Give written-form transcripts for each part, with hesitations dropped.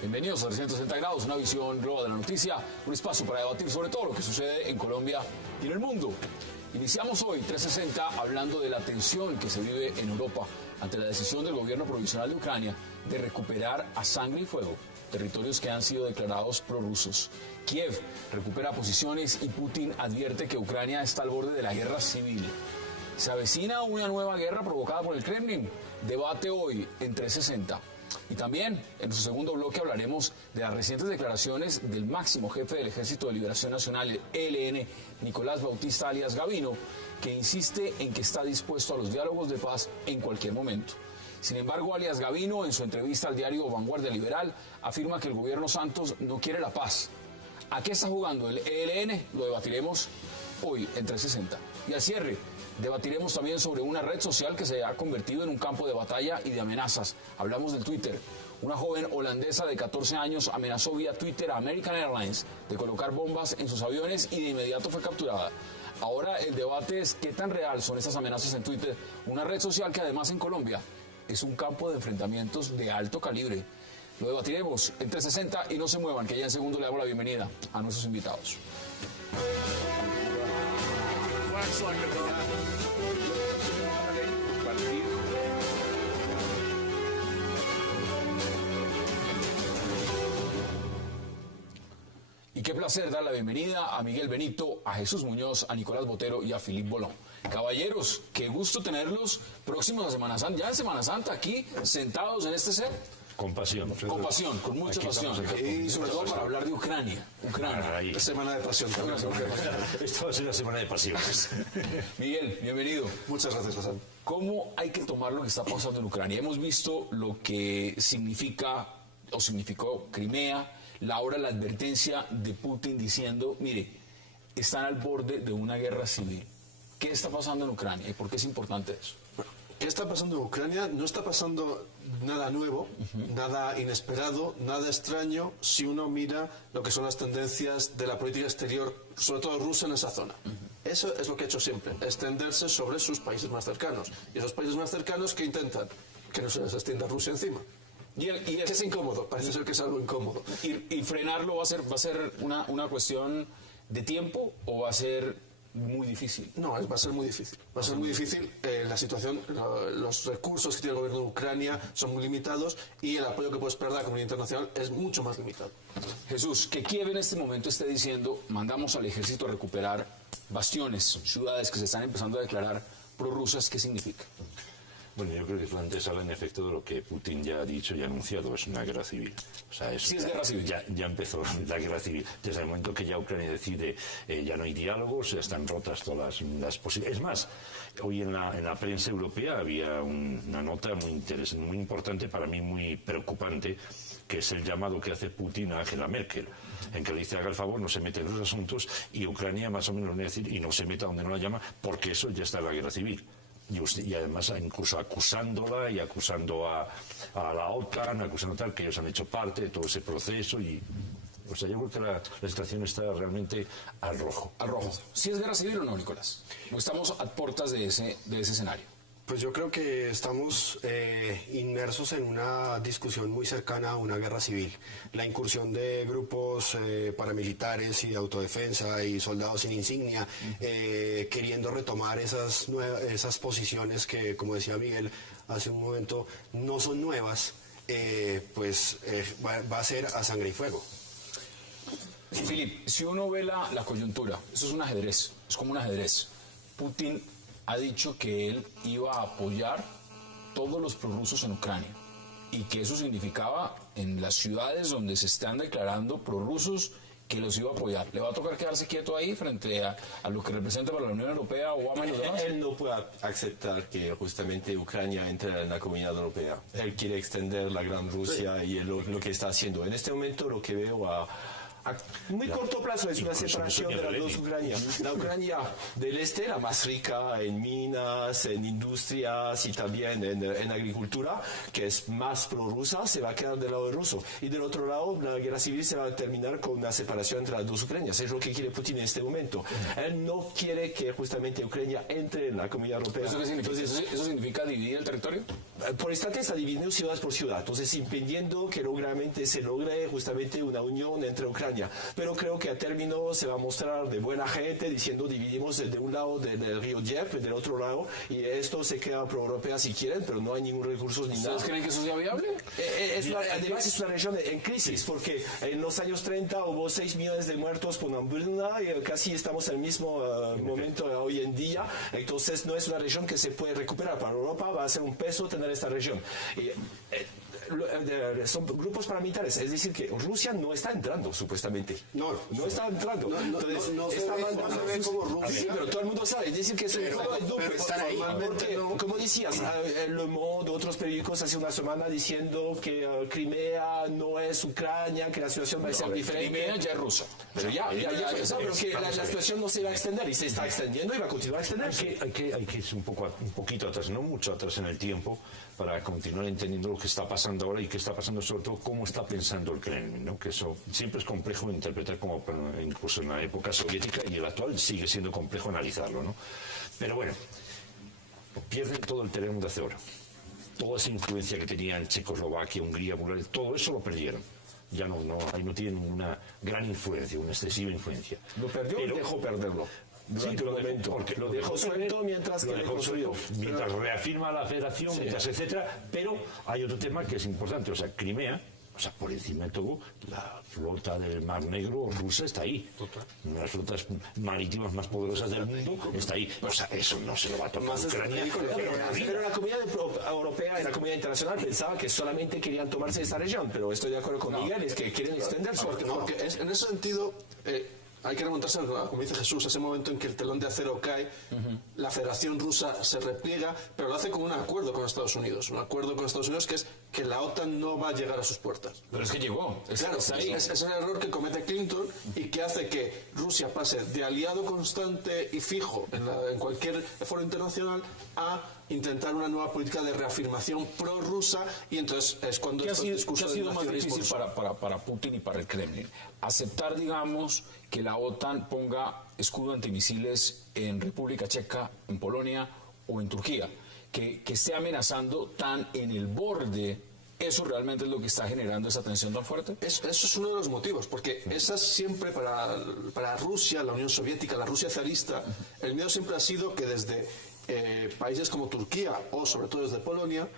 Bienvenidos a 360 grados, una visión global de la noticia, un espacio para debatir sobre todo lo que sucede en Colombia y en el mundo. Iniciamos hoy 360 hablando de la tensión que se vive en Europa ante la decisión del gobierno provisional de Ucrania de recuperar a sangre y fuego territorios que han sido declarados prorrusos. Kiev recupera posiciones y Putin advierte que Ucrania está al borde de la guerra civil. ¿Se avecina una nueva guerra provocada por el Kremlin? Debate hoy en 360. Y también, en su segundo bloque, hablaremos de las recientes declaraciones del máximo jefe del Ejército de Liberación Nacional, el ELN, Nicolás Bautista alias Gavino, que insiste en que está dispuesto a los diálogos de paz en cualquier momento. Sin embargo, alias Gavino, en su entrevista al diario Vanguardia Liberal, afirma que el gobierno Santos no quiere la paz. ¿A qué está jugando el ELN? Lo debatiremos hoy en 360. Y al cierre, debatiremos también sobre una red social que se ha convertido en un campo de batalla y de amenazas. Hablamos del Twitter. Una joven holandesa de 14 años amenazó vía Twitter a American Airlines de colocar bombas en sus aviones y de inmediato fue capturada. Ahora el debate es qué tan real son estas amenazas en Twitter, una red social que además en Colombia es un campo de enfrentamientos de alto calibre. Lo debatiremos en 360 y no se muevan, que ya en segundo le damos la bienvenida a nuestros invitados. Y qué placer dar la bienvenida a Miguel Benito, a Jesús Muñoz, a Nicolás Botero y a Philippe Bolón. Caballeros, qué gusto tenerlos próximos a Semana Santa, ya en Semana Santa, aquí sentados en este set. Con pasión. Con pasión, con mucha pasión. Y sobre todo para hablar de Ucrania. La semana de pasión también. Esto va a ser una semana de pasiones. Miguel, bienvenido. Muchas gracias, Hassan. ¿Cómo hay que tomar lo que está pasando en Ucrania? Hemos visto lo que significa o significó Crimea, la advertencia de Putin diciendo, mire, están al borde de una guerra civil. ¿Qué está pasando en Ucrania y por qué es importante eso? ¿Qué está pasando en Ucrania? No está pasando nada nuevo, nada inesperado, nada extraño si uno mira lo que son las tendencias de la política exterior, sobre todo rusa en esa zona. Eso es lo que ha hecho siempre, extenderse sobre sus países más cercanos. Y esos países más cercanos que intentan que no se les extienda Rusia encima. Y es incómodo, parece ser que es algo incómodo. ¿Y frenarlo va a ser una cuestión de tiempo o va a ser muy difícil? No, va a ser muy difícil. Va a ser muy difícil. La situación, los recursos que tiene el gobierno de Ucrania son muy limitados y el apoyo que puede esperar de la comunidad internacional es mucho más limitado. Jesús, que Kiev en este momento esté diciendo, mandamos al ejército a recuperar bastiones, ciudades que se están empezando a declarar prorrusas, ¿qué significa? Bueno, yo creo que es la antesala en efecto de lo que Putin ya ha dicho y ha anunciado, es una guerra civil. O sea, sí, es guerra civil. Ya empezó la guerra civil. Desde el momento que ya Ucrania decide, ya no hay diálogos, ya están rotas todas las posibilidades. Es más, hoy en la prensa europea había una nota muy interesante, muy importante, para mí muy preocupante, que es el llamado que hace Putin a Angela Merkel, en que le dice, haga el favor, no se mete en los asuntos, y Ucrania más o menos le decir, y no se meta donde no la llama, porque eso ya está en la guerra civil. Y además incluso acusándola y acusando a la OTAN, acusando tal, que ellos han hecho parte de todo ese proceso y... O sea, yo creo que la situación está realmente al rojo. Al rojo. ¿Sí es guerra civil o no, Nicolás? ¿O estamos a puertas de ese escenario? Pues yo creo que estamos inmersos en una discusión muy cercana a una guerra civil. La incursión de grupos paramilitares y de autodefensa y soldados sin insignia, queriendo retomar esas posiciones que, como decía Miguel hace un momento, no son nuevas, va a ser a sangre y fuego. Philippe, si uno ve la coyuntura, eso es un ajedrez, es como un ajedrez. Putin ha dicho que él iba a apoyar todos los prorrusos en Ucrania y que eso significaba en las ciudades donde se están declarando prorrusos que los iba a apoyar. ¿Le va a tocar quedarse quieto ahí frente a lo que representa para la Unión Europea Obama y los demás? Él no puede aceptar que justamente Ucrania entre en la Comunidad Europea. Él quiere extender la Gran Rusia y lo que está haciendo. En este momento lo que veo A muy corto plazo es una separación de las dos Ucranias. La Ucrania del este, la más rica en minas, en industrias y también en agricultura, que es más prorrusa, se va a quedar del lado ruso. Y del otro lado, la guerra civil se va a terminar con una separación entre las dos Ucranias. Es lo que quiere Putin en este momento. Él no quiere que justamente Ucrania entre en la Comunidad Europea. ¿Eso qué significa? ¿Eso significa dividir el territorio? Por instante está dividiendo ciudad por ciudad, entonces impidiendo que realmente se logre justamente una unión entre Ucrania. Pero creo que a término se va a mostrar de buena gente diciendo dividimos de un lado del río Dnieper y del otro lado, y esto se queda pro-europea si quieren, pero no hay ningún recurso ni nada. ¿Ustedes creen que eso sea viable? Además es una región en crisis, porque en los años 30 hubo 6 millones de muertos por hambruna y casi estamos en el mismo momento hoy en día, entonces no es una región que se puede recuperar. Para Europa va a ser un peso tener esta región. Son grupos paramilitares, es decir, que Rusia no está entrando, supuestamente. No está entrando. Entonces, no se ve como Rusia. Sí, pero todo el mundo sabe, es decir, que es un juego de dupe. Porque, como decías, Le Monde, otros periódicos hace una semana diciendo que Crimea no es Ucrania, que la situación va a ser diferente. Crimea ya es rusa. Pero pero que la situación no se va a extender y se está extendiendo y va a continuar a extenderse. Hay que ir un poquito atrás, no mucho atrás en el tiempo, para continuar entendiendo lo que está pasando ahora y qué está pasando, sobre todo cómo está pensando el Kremlin, ¿no? Que eso siempre es complejo de interpretar, como incluso en la época soviética, y el actual sigue siendo complejo analizarlo, ¿no? Pero bueno, pierden todo el terreno de acero. Toda esa influencia que tenían en Checoslovaquia, Hungría, Bulgaria, todo eso lo perdieron. Ya ahí no tienen una gran influencia, una excesiva influencia. Lo perdió y dejó perderlo. Sí, lo dejó suelto mientras que mientras reafirma la federación, mientras etcétera. Pero hay otro tema que es importante, o sea, Crimea, o sea, por encima de todo, la flota del Mar Negro rusa está ahí. Una de las flotas marítimas más poderosas del mundo está ahí. O sea, eso no se lo va a tomar Ucrania. Pero la comunidad europea y la comunidad internacional pensaba que solamente querían tomarse esta región, pero estoy de acuerdo con Miguel, es que quieren extenderse. Porque en ese sentido... hay que remontarse, como dice Jesús, a ese momento en que el telón de acero cae, la Federación Rusa se repliega, pero lo hace con un acuerdo con Estados Unidos. Un acuerdo con Estados Unidos que es que la OTAN no va a llegar a sus puertas. Pero es que llegó. Claro, es el error que comete Clinton y que hace que Rusia pase de aliado constante y fijo en cualquier foro internacional a intentar una nueva política de reafirmación prorrusa, y entonces es cuando ¿Qué ha sido más difícil para Putin y para el Kremlin? Aceptar, digamos, que la OTAN ponga escudo antimisiles en República Checa, en Polonia o en Turquía, que esté amenazando tan en el borde. ¿Eso realmente es lo que está generando esa tensión tan fuerte? Eso es uno de los motivos, porque esa siempre para Rusia, la Unión Soviética, la Rusia zarista, el miedo siempre ha sido que desde países como Turquía o sobre todo desde Polonia,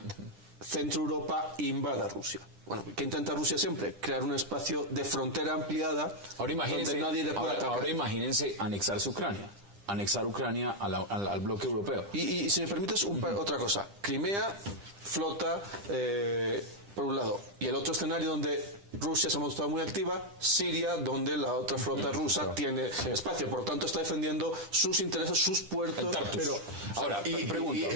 Centro Europa invada Rusia. Bueno, ¿qué intenta Rusia siempre? Crear un espacio de frontera ampliada donde nadie le pueda atacar. Ahora imagínense anexar Ucrania al bloque europeo. Y si me permites otra cosa, Crimea flota por un lado, y el otro escenario donde Rusia se ha mostrado muy activa, Siria, donde la otra flota rusa tiene espacio, por lo tanto está defendiendo sus intereses, sus puertos. Pero ahora, y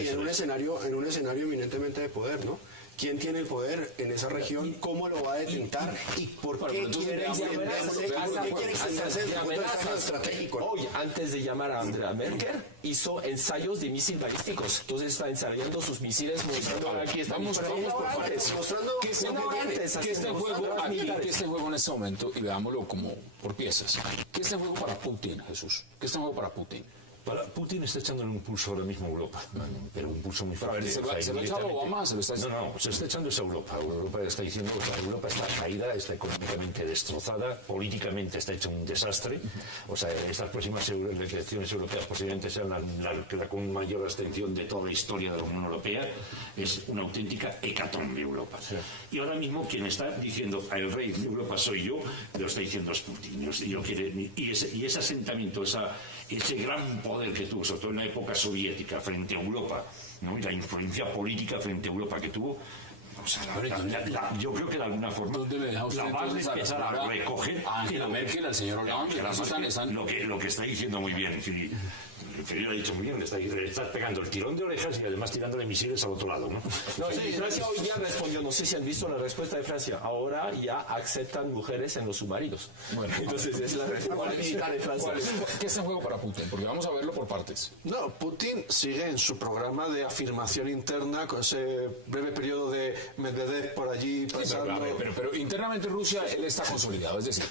en un escenario eminentemente de poder, ¿no? ¿Quién tiene el poder en esa región? ¿Cómo lo va a detentar? ¿Y por qué quiere extenderse desde el punto de vista estratégico? Hoy, antes de llamar a Angela Merkel, hizo ensayos de misiles balísticos. Entonces está ensayando sus misiles, mostrando aquí estamos por partes. Mostrando que este juego en este momento, y veámoslo como por piezas, ¿qué es este juego para Putin, Jesús? ¿Qué es este juego para Putin? Putin está echándole un pulso ahora mismo a Europa, pero un pulso muy fuerte. ¿Se lo ha echado Obama? ¿Se lo está echando? No, se está echando a Europa. Europa está diciendo que Europa está caída, está económicamente destrozada, políticamente está hecho un desastre. O sea, estas próximas elecciones europeas posiblemente sean la con mayor abstención de toda la historia de la Unión Europea. Es una auténtica hecatombe Europa. Sí. Y ahora mismo quien está diciendo el rey de Europa soy yo, lo está diciendo es Putin. Y ese asentamiento, ese gran poder que tuvo, sobre todo en la época soviética, frente a Europa, ¿no? Y la influencia política frente a Europa que tuvo, o sea, yo creo que de alguna forma la va a empezar a recoger a Angela Merkel, al señor Hollande, lo que está diciendo muy bien, Filipe. Yo le he dicho muy bien, le estás pegando el tirón de orejas y además tirándole misiles al otro lado, ¿no? No, y Francia hoy día respondió, no sé si han visto la respuesta de Francia, ahora ya aceptan mujeres en los submarinos. Bueno, entonces es la reforma militar de Francia. ¿Qué es en juego para Putin? Porque vamos a verlo por partes. No, Putin sigue en su programa de afirmación interna con ese breve periodo de Medvedev por allí pasando. Pero internamente en Rusia él está consolidado, es decir,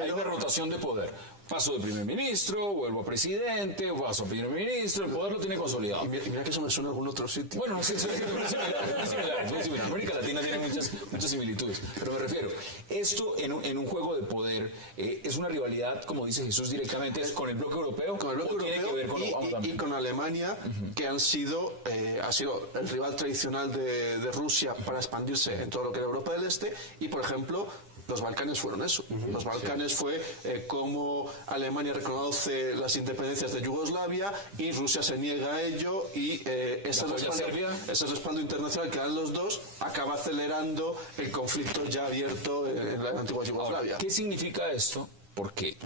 hay una rotación de poder. Paso de primer ministro, vuelvo a presidente, paso a primer ministro, el poder lo tiene consolidado. Y mira que eso me suena a algún otro sitio. Bueno, no sé, es similar. América Latina tiene muchas similitudes, pero me refiero, esto en un juego de poder es una rivalidad, como dice Jesús directamente, es con el bloque europeo, con el bloque ¿o tiene que ver con Obama y también? con Alemania, que ha sido el rival tradicional de Rusia para expandirse en todo lo que era Europa del Este, y por ejemplo los Balcanes fueron eso. Los Balcanes fue como Alemania reconoce las independencias de Yugoslavia y Rusia se niega a ello, y ese respaldo internacional que dan los dos acaba acelerando el conflicto ya abierto en la antigua Yugoslavia. Ahora, ¿qué significa esto? Porque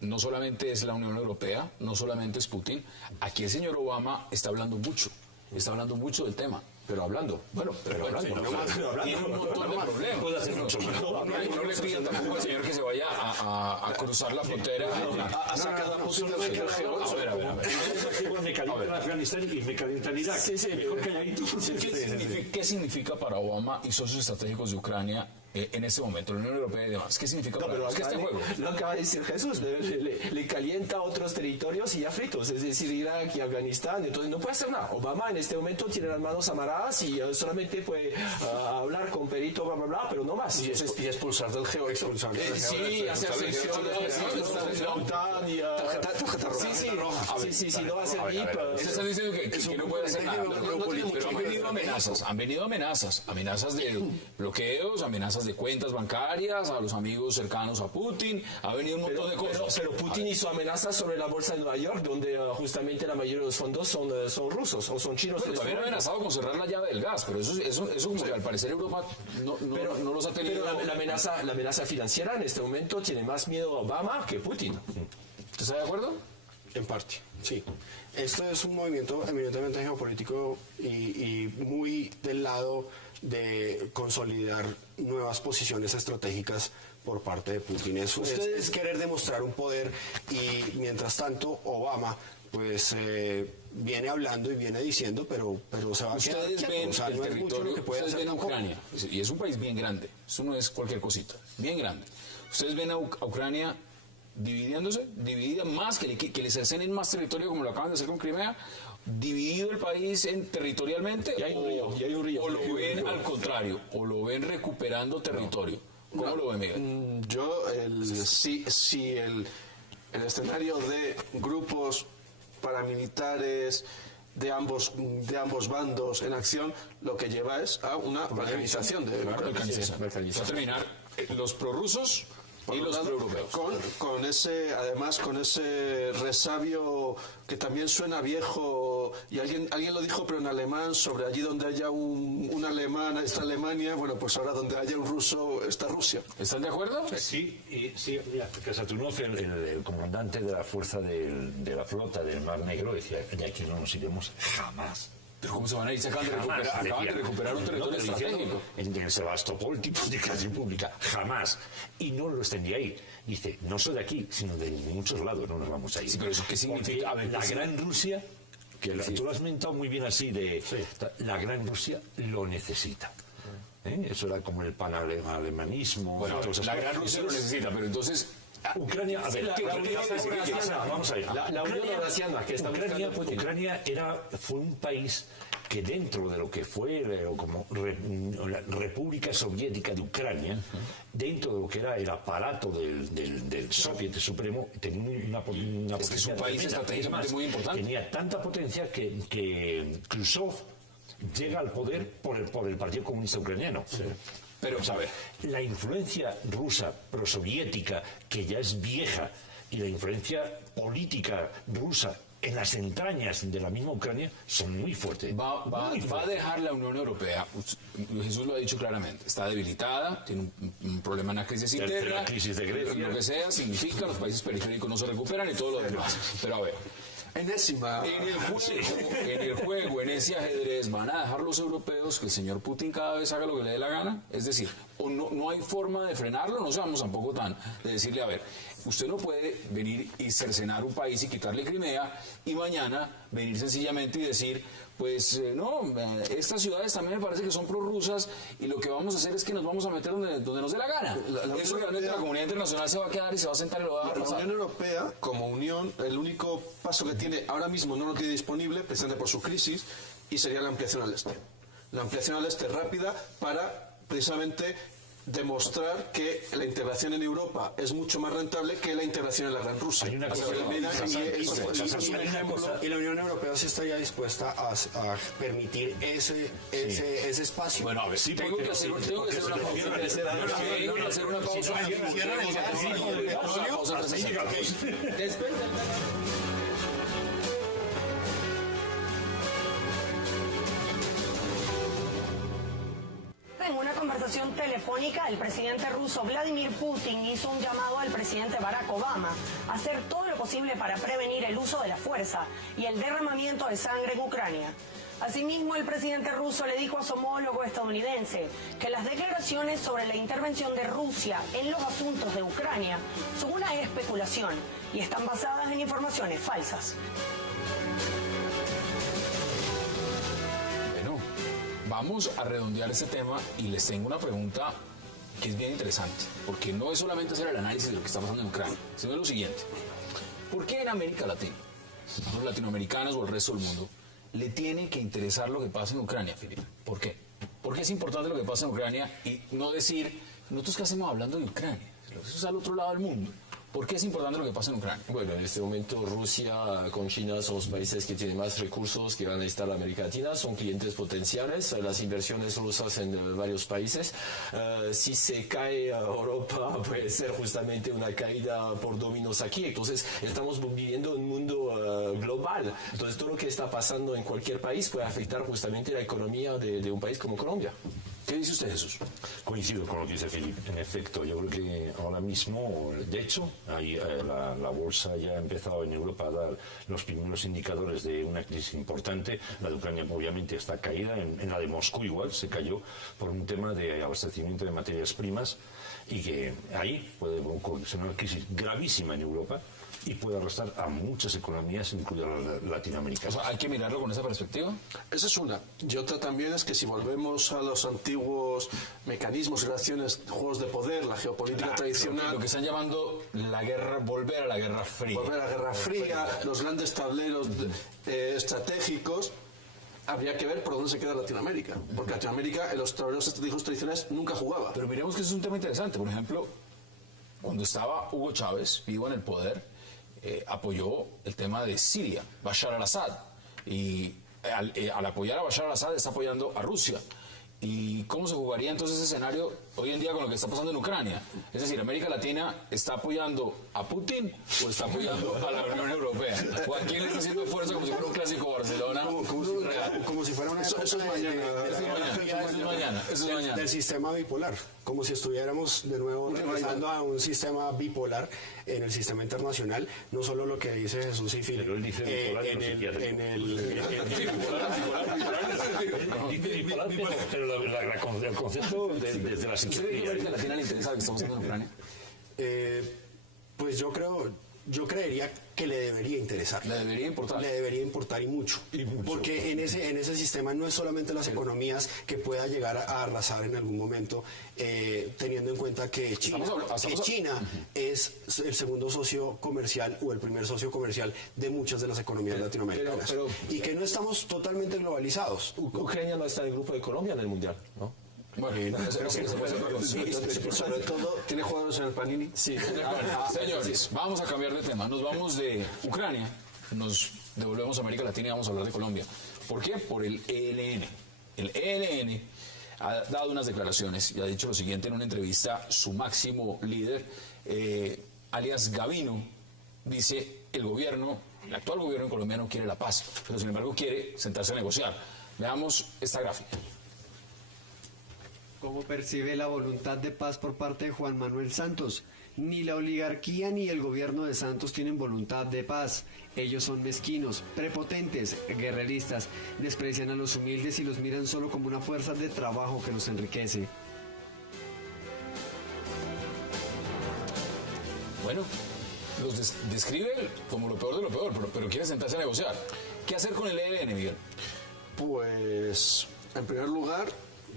no solamente es la Unión Europea, no solamente es Putin, aquí el señor Obama está hablando mucho del tema. Pero hablando. Bueno, pero hablando. Tiene un montón de problemas. Puede hacer mucho más. No le pidan tampoco al señor que se vaya a cruzar la frontera. A sacar la posibilidad de A ver. Me calienta Afganistán y me calienta Irak. Mejor calladito. ¿Qué significa para Obama y socios estratégicos de Ucrania en este momento, la Unión Europea y demás? ¿Qué significa para ellos? ¿Qué es este juego? Lo acaba de decir Jesús, le calienta otros territorios y ya fritos, es decir, Irak y Afganistán, entonces no puede hacer nada. Obama en este momento tiene las manos amarradas y solamente puede hablar con perito, bla, bla, bla, pero no más. Y expulsar del G8. Sí, hacer selecciones, la OTAN y... Tarjeta roja. Sí, no va a ser VIP. Ustedes están diciendo que no puede hacer nada, pero han venido amenazas de bloqueos, amenazas de cuentas bancarias a los amigos cercanos a Putin, ha venido un montón de cosas. Pero Putin hizo amenazas sobre la bolsa de Nueva York, donde justamente la mayoría de los fondos son rusos o son chinos. Pero también ha amenazado con cerrar la llave del gas, pero eso como que al parecer Europa no los ha tenido. Pero la amenaza financiera en este momento tiene más miedo a Obama que Putin. ¿Usted está de acuerdo? En parte, sí. Esto es un movimiento eminentemente geopolítico y muy del lado de consolidar nuevas posiciones estratégicas por parte de Putin. Es querer demostrar un poder, y mientras tanto Obama pues viene hablando y viene diciendo, pero se va a quedar Ustedes quieto. ven O sea, el no es mucho lo que territorio, puede ustedes hacer ven a tampoco. Ucrania, y es un país bien grande, eso no es cualquier cosita, bien grande. Ustedes ven a Ucrania dividida más, que les hacen más territorio como lo acaban de hacer con Crimea, dividido el país territorialmente, Y hay un río. o lo ven al contrario, o lo ven recuperando territorio. ¿Cómo lo ven, Miguel? Yo, si el escenario de grupos paramilitares de ambos bandos en acción, lo que lleva es a una balcanización de Ucrania. Va a terminar los prorrusos y los proeuropeos. Con ese resabio que también suena viejo, y alguien lo dijo, pero en alemán, sobre allí donde haya un alemán está Alemania, bueno, pues ahora donde haya un ruso está Rusia. ¿Están de acuerdo? Sí, mira, Kasatунov, el comandante de la fuerza de la flota del Mar Negro, decía, de aquí no nos iremos jamás. Pero ¿cómo se van a ir? Se acaban de recuperar un territorio estratégico. En Sebastopol, tipos de clase pública, jamás. Y no lo extendía ahí. Dice, no solo de aquí, sino de muchos lados no nos vamos a ir. Sí, pero ¿eso qué significa? Porque la gran Rusia, que tú lo has mentado muy bien así, la gran Rusia lo necesita. Eso era como el panalemanismo. Bueno, la gran Rusia lo necesita, pero entonces... Ucrania, a ver, vamos a ver. La Unión Eurasiana, que está buscando Putin. Ucrania fue un país que dentro de lo que fue como la República Soviética de Ucrania, dentro de lo que era el aparato del Soviet Supremo, tenía una potencia. Es que es un país estratégicamente muy importante. Tenía tanta potencia que Khrushchev llega al poder por el Partido Comunista Ucraniano. Sí. Pero, ¿sabe? La influencia rusa prosoviética, que ya es vieja, y la influencia política rusa en las entrañas de la misma Ucrania son muy fuertes. Va a dejar la Unión Europea, Jesús lo ha dicho claramente, está debilitada, tiene un problema en la crisis interna, la crisis de Grecia, lo que sea, significa los países periféricos no se recuperan y todo lo demás. Pero a ver, enésima. En el juego, en ese ajedrez, ¿van a dejar los europeos que el señor Putin cada vez haga lo que le dé la gana? Es decir, o no hay forma de frenarlo, no seamos tampoco tan de decirle, a ver, usted no puede venir y cercenar un país y quitarle Crimea y mañana venir sencillamente y decir, pues estas ciudades también me parece que son prorrusas y lo que vamos a hacer es que nos vamos a meter donde nos dé la gana. Eso realmente la comunidad internacional se va a quedar y se va a sentar y lo va a dejar pasar. La Unión Europea, como unión, el único paso que tiene ahora mismo no lo tiene disponible, precisamente por su crisis, y sería la ampliación al este. La ampliación al este rápida para precisamente demostrar que la integración en Europa es mucho más rentable que la integración en la Gran Rusia. Hay una cosa y la Unión Europea sí estaría dispuesta a permitir ese espacio. Bueno, a ver, sí, tengo que hacer una pausa. En una conversación telefónica, el presidente ruso Vladimir Putin hizo un llamado al presidente Barack Obama a hacer todo lo posible para prevenir el uso de la fuerza y el derramamiento de sangre en Ucrania. Asimismo, el presidente ruso le dijo a su homólogo estadounidense que las declaraciones sobre la intervención de Rusia en los asuntos de Ucrania son una especulación y están basadas en informaciones falsas. Vamos a redondear este tema y les tengo una pregunta que es bien interesante, porque no es solamente hacer el análisis de lo que está pasando en Ucrania, sino lo siguiente. ¿Por qué en América Latina, a los latinoamericanos o al resto del mundo, le tiene que interesar lo que pasa en Ucrania, Felipe? ¿Por qué? ¿Por qué es importante lo que pasa en Ucrania y no decir, nosotros qué hacemos hablando de Ucrania? Eso es al otro lado del mundo. ¿Por qué es importante lo que pasa en Ucrania? Bueno, en este momento Rusia con China son los países que tienen más recursos que van a estar en América Latina, son clientes potenciales, las inversiones rusas en varios países. Si se cae Europa, puede ser justamente una caída por dominos aquí. Entonces, estamos viviendo un mundo global. Entonces, todo lo que está pasando en cualquier país puede afectar justamente la economía de un país como Colombia. ¿Qué dice usted, Jesús? Coincido con lo que dice Felipe. En efecto, yo creo que ahora mismo, de hecho, la bolsa ya ha empezado en Europa a dar los primeros indicadores de una crisis importante. La de Ucrania obviamente está caída, en la de Moscú igual se cayó por un tema de abastecimiento de materias primas y que ahí puede ocurrir una crisis gravísima en Europa y puede arrastrar a muchas economías, incluidas las latinoamericanas. O sea, hay que mirarlo con esa perspectiva. Esa es una. Y otra también es que si volvemos a los antiguos mecanismos, relaciones, juegos de poder, la geopolítica tradicional... Lo que están llamando volver a la Guerra Fría. Volver a la Guerra Fría, los grandes tableros estratégicos... Habría que ver por dónde se queda Latinoamérica. Porque Latinoamérica, en los tableros estratégicos tradicionales, nunca jugaba. Pero miremos que eso es un tema interesante. Por ejemplo, cuando estaba Hugo Chávez vivo en el poder, apoyó el tema de Siria, Bashar al-Assad, y al apoyar a Bashar al-Assad está apoyando a Rusia. ¿Y cómo se jugaría entonces ese escenario hoy en día con lo que está pasando en Ucrania? Es decir, ¿América Latina está apoyando a Putin o está apoyando a la Unión Europea? ¿O a quién le está haciendo fuerza como si fuera un clásico Barcelona? Como si fuera una eso es mañana. Eso es mañana. Del sistema bipolar, como si estuviéramos de nuevo regresando a un sistema bipolar en el sistema internacional, no solo lo que dice Jesús y Philip, Pero él dice bipolar pero el concepto desde la psiquiatría. ¿A América Latina le interesa lo que estamos haciendo en Ucrania? Pues yo creería que le debería interesar. ¿Le debería importar? Le debería importar y mucho. Porque en ese sistema no es solamente las economías que pueda llegar a arrasar en algún momento, teniendo en cuenta que China es el segundo socio comercial o el primer socio comercial de muchas de las economías latinoamericanas. Y que no estamos totalmente globalizados. Ucrania no está en el grupo de Colombia en el Mundial, ¿no? Bueno, sobre todo, ¿tiene jugadores en el Panini? Sí. Señores, vamos a cambiar de tema. Nos vamos de Ucrania, nos devolvemos a América Latina y vamos a hablar de Colombia. ¿Por qué? Por el ELN. El ELN ha dado unas declaraciones y ha dicho lo siguiente en una entrevista. Su máximo líder, alias Gavino, dice: el actual gobierno colombiano quiere la paz, pero sin embargo quiere sentarse a negociar. Veamos esta gráfica. ¿Cómo percibe la voluntad de paz por parte de Juan Manuel Santos, Ni la oligarquía ni el gobierno de Santos tienen voluntad de paz. Ellos son mezquinos, prepotentes, guerreristas, desprecian a los humildes y los miran solo como una fuerza de trabajo que los enriquece. Bueno, los describe como lo peor de lo peor, pero quiere sentarse a negociar. ¿Qué hacer con el ELN, Miguel? Pues, en primer lugar,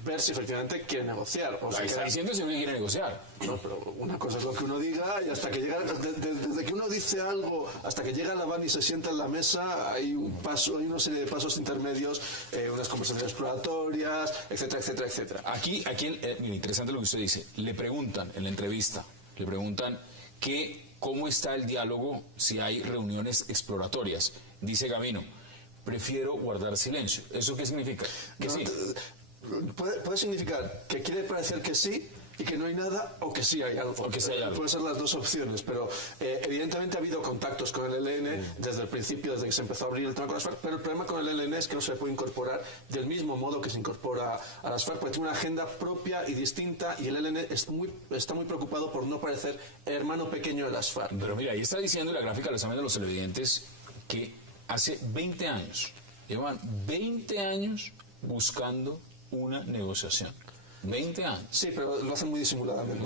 ver si efectivamente quiere negociar. O sea, Está diciendo si no quiere negociar. No, pero una cosa es lo que uno diga y hasta que llega, desde que uno dice algo hasta que llega la van y se sienta en la mesa, hay una serie de pasos intermedios, unas conversaciones exploratorias, etcétera, etcétera, etcétera. Aquí interesante lo que usted dice. Le preguntan en la entrevista, cómo está el diálogo si hay reuniones exploratorias. Dice Gavino, prefiero guardar silencio. ¿Eso qué significa? Que sí. Puede significar que quiere parecer que sí y que no hay nada, o que sí hay algo. O que sí hay algo. Pueden ser las dos opciones, pero evidentemente ha habido contactos con el ELN desde el principio, desde que se empezó a abrir el tema con las FARC, pero el problema con el ELN es que no se le puede incorporar del mismo modo que se incorpora a las FARC, porque tiene una agenda propia y distinta, y el ELN está muy preocupado por no parecer hermano pequeño de las FARC. Pero mira, ahí está diciendo, y la gráfica lo saben de los televidentes, que hace 20 años, llevan 20 años buscando una negociación. 20 años. Sí, pero lo hacen muy disimuladamente.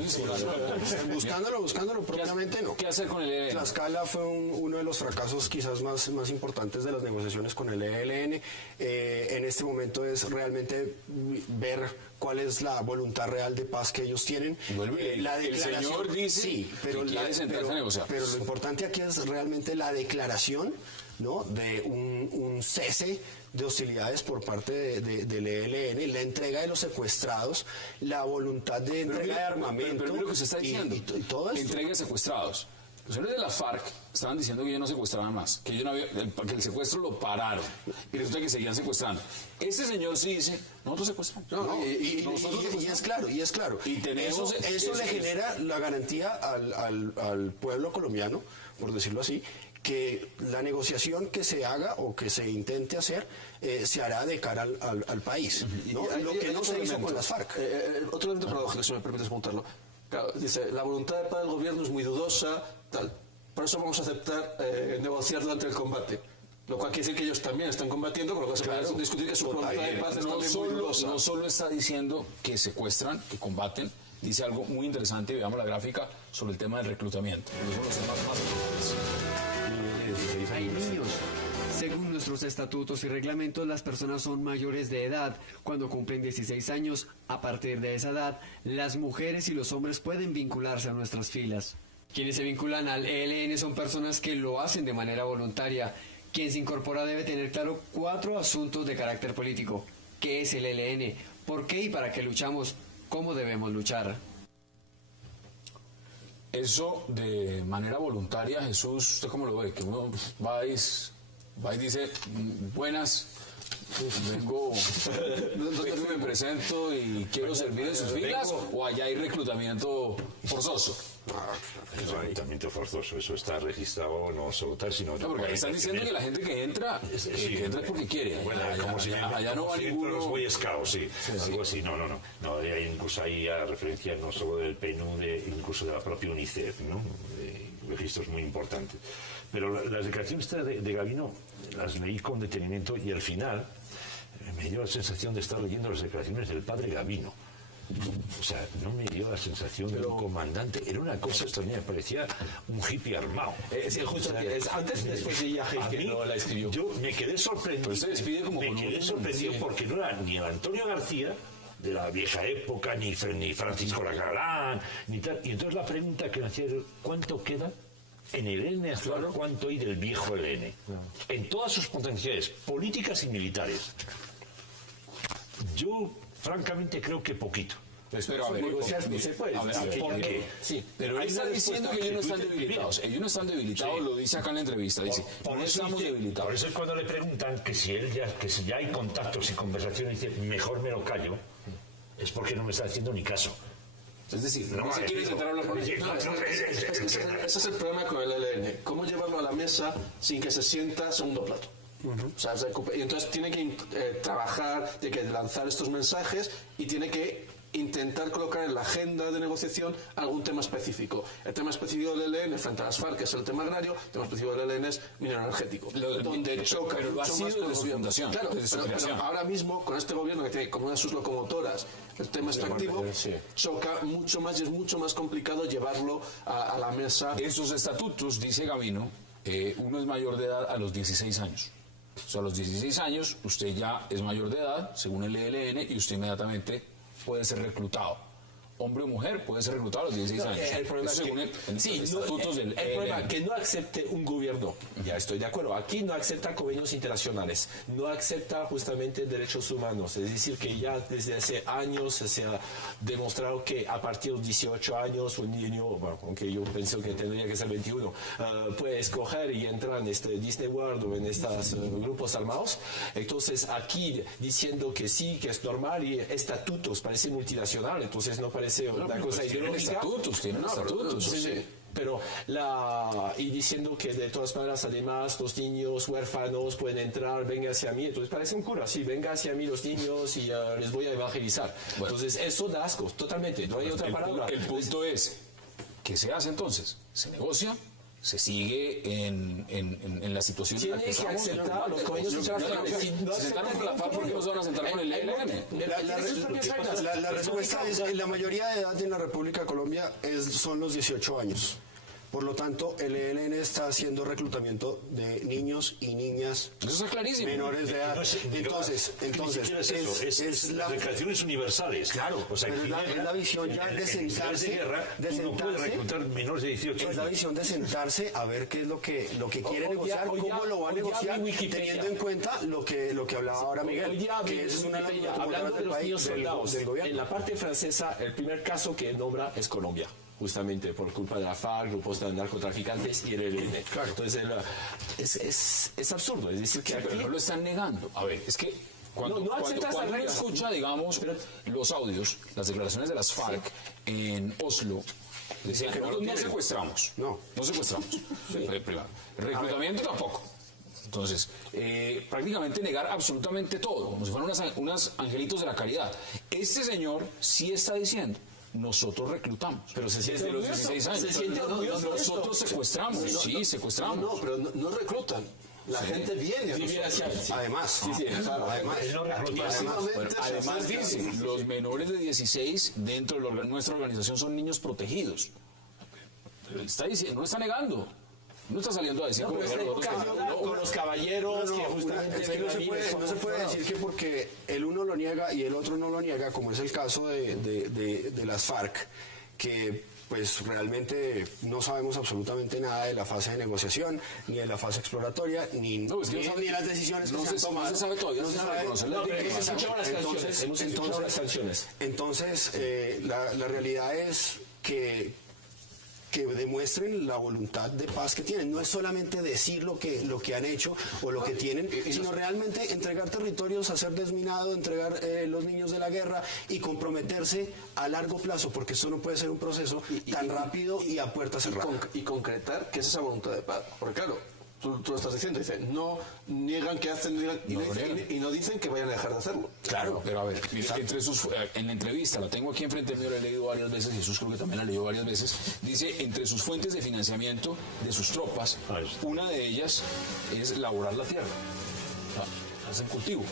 Buscándolo propiamente no. ¿Qué hacer con el ELN? Tlaxcala fue uno de los fracasos quizás más importantes de las negociaciones con el ELN. En este momento es realmente ver cuál es la voluntad real de paz que ellos tienen. El señor dice que quiere sentarse a negociar. Pero lo importante aquí es realmente la declaración, ¿no?, de un cese de hostilidades por parte del ELN, la entrega de los secuestrados, la voluntad de entrega de armamento. Pero lo que se está diciendo, y todo esto. Entrega de secuestrados. Los señores de la FARC estaban diciendo que ellos no secuestraban más, que el secuestro lo pararon, y resulta que seguían secuestrando. Este señor sí dice, nosotros secuestramos. Y es claro. Y tenemos, eso le genera la garantía al pueblo colombiano, por decirlo así, que la negociación que se haga o que se intente hacer se hará de cara al país, ¿no? Lo que no se hizo con las FARC. Otro elemento paradójico, si me permites preguntarlo. Claro, dice, la voluntad de paz del gobierno es muy dudosa, tal. Por eso vamos a aceptar negociar durante el combate. Lo cual quiere decir que ellos también están combatiendo, por lo que se puede discutir que su voluntad de paz es también muy dudosa. No solo está diciendo que secuestran, que combaten, dice algo muy interesante, y veamos la gráfica, sobre el tema del reclutamiento. Esos son los temas más importantes. Hay niños. Según nuestros estatutos y reglamentos, las personas son mayores de edad. Cuando cumplen 16 años, a partir de esa edad, las mujeres y los hombres pueden vincularse a nuestras filas. Quienes se vinculan al ELN son personas que lo hacen de manera voluntaria. Quien se incorpora debe tener claro 4 asuntos de carácter político. ¿Qué es el ELN? ¿Por qué y para qué luchamos? ¿Cómo debemos luchar? Eso de manera voluntaria, Jesús, ¿usted cómo lo ve? Que uno va y dice, buenas, vengo, me presento y quiero servir en sus filas, o allá hay reclutamiento forzoso. El reclutamiento forzoso, eso está registrado no solo tal, sino... No, porque están diciendo que la gente que entra, que entra es porque quiere. Bueno, allá no va ninguno... los Boy Scouts, sí, algo así. No, incluso hay referencias no solo del PNUD, incluso de la propia UNICEF, ¿no? Registros muy importantes. Pero las declaraciones de Gavino las leí con detenimiento y al final me dio la sensación de estar leyendo las declaraciones del padre Gavino. O sea, no me dio la sensación de un comandante. Era una cosa extraordinaria, parecía un hippie armado. Antes, después de ella que no la escribió. Yo me quedé sorprendido. Pues se despide como me quedé sorprendido porque no era ni el Antonio García de la vieja época, ni Francisco Lacarán, ni tal. Y entonces la pregunta que me hacía era, ¿cuánto queda en el ELN actual? ¿Cuánto hay del viejo ELN? En todas sus potencialidades políticas y militares. Yo francamente creo que poquito. Pero a ver, ¿por qué? Sí, pero él está diciendo que ellos no están debilitados. Ellos no están debilitados, lo dice acá en la entrevista. Dice, no estamos debilitados. Por eso es cuando le preguntan que si ya hay contactos y conversaciones, dice, mejor me lo callo, es porque no me está haciendo ni caso. Es decir, no se quiere sentar a hablar con ellos. Ese es el problema con el ELN. ¿Cómo llevarlo a la mesa sin que se sienta segundo plato? O sea, y entonces tiene que trabajar, tiene que lanzar estos mensajes y tiene que intentar colocar en la agenda de negociación algún tema específico. El tema específico del ELN frente a las FARC es el tema agrario, el tema específico del ELN es minero energético, donde choca pero lo ha mucho sido más con desde el su gobierno. fundación, Claro, desde su pero creación. ahora mismo con este gobierno que tiene como una de sus locomotoras el tema extractivo, sí. choca mucho más y es mucho más complicado llevarlo a la mesa. En sus estatutos, dice Gavino, uno es mayor de edad a los 16 años. O sea, a los 16 años usted ya es mayor de edad, según el ELN, y usted inmediatamente puede ser reclutado. Hombre o mujer puede ser reclutado a los 16 años. El problema Eso es según que, los estatutos del el problema ELN. que no acepte un gobierno, ya estoy de acuerdo, aquí no acepta convenios internacionales, no acepta justamente derechos humanos, es decir, que ya desde hace años se ha demostrado que a partir de 18 años un niño, bueno, aunque yo pienso que tendría que ser 21, puede escoger y entrar en este Disney World o en estos grupos armados. Entonces aquí diciendo que sí, que es normal y estatutos, parece multinacional, entonces no parece una cosa Tienen ideológica. tienen estatutos. Sí. Pero y diciendo que de todas maneras además los niños huérfanos pueden entrar, venga hacia mí, entonces parece un cura, sí, venga hacia mí los niños y les voy a evangelizar. Bueno. Entonces eso da asco, totalmente, no hay otra palabra. El punto es, ¿qué se hace entonces? ¿Se negocia? ¿Se sigue en la situación en la Tiene que que estamos? aceptar los convenios internacionales. Si no Se sentaron con la FARC, ¿por qué no se van a sentar con el ELN? La respuesta es que la mayoría de edad en la República de Colombia son los 18 años. Por lo tanto, el ELN está haciendo reclutamiento de niños y niñas Eso está clarísimo. menores de edad. No es- Entonces, ni siquiera es eso, es la, las recreaciones universales. Claro, o sea, pero que es la visión ya de en lugares sentarse, de guerra, de uno puede sentarse. reclutar menores de 18 es la años. visión de sentarse a ver qué es lo que quiere Hoy negociar, ya- cómo lo va a hoy ya negociar, vi Wikipedia. teniendo en cuenta lo que hablaba ahora Hoy Miguel, día que es una de las hablando de del los país, niños soldados, del gobierno. en la parte francesa el primer caso que nombra es Colombia, justamente por culpa de la FARC, grupos de narcotraficantes y el ELN. Entonces es absurdo, es decir, que Sí, pero aquí no lo están negando. A ver, es que cuando No aceptas las uno reglas. escucha, digamos, los audios, las declaraciones de las FARC en Oslo, decían, nosotros no secuestramos. No. No secuestramos. Primero. El reclutamiento tampoco. Entonces, prácticamente negar absolutamente todo, como si fueran unas angelitos de la caridad. Este señor sí está diciendo, nosotros reclutamos, Pero se siente desde los orgulloso. 16 años. Se siente orgulloso de esto. Nosotros secuestramos, sí, secuestramos. No, pero no reclutan. La gente viene a Sí, mira, nosotros. sí. Además, Además, Él no recluta. masivamente Bueno, se además acercan. dice, los menores de 16 dentro de nuestra organización son niños protegidos. Pero él está diciendo, no está negando. No está saliendo a decir como Pero que está nosotros- hablando con los caballeros No, que justamente es que no se puede decir que porque el uno lo niega y el otro no lo niega, como es el caso de las FARC, que pues realmente no sabemos absolutamente nada de la fase de negociación, ni de la fase exploratoria, ni, No, es que ni, no sabe- ni las decisiones que no se se- han tomado. no se sabe todavía, No se se sabe sabe. conocer las No, pero víctimas. hemos escuchado las canciones, hemos escuchado las canciones. Entonces, la realidad es que demuestren la voluntad de paz que tienen. No es solamente decir lo que han hecho o lo que tienen, sino realmente entregar territorios, hacer desminado, entregar los niños de la guerra y comprometerse a largo plazo, porque esto no puede ser un proceso tan rápido y a puerta cerrada. Y concretar qué es esa voluntad de paz. Porque claro, tú lo estás diciendo, dicen, no niegan que hacen y no dicen que vayan a dejar de hacerlo. Claro, pero a ver, mire, en la entrevista, la tengo aquí enfrente mío, la he leído varias veces, Jesús creo que también la leyó varias veces, dice, entre sus fuentes de financiamiento de sus tropas, una de ellas es laborar la tierra. Hacen cultivo.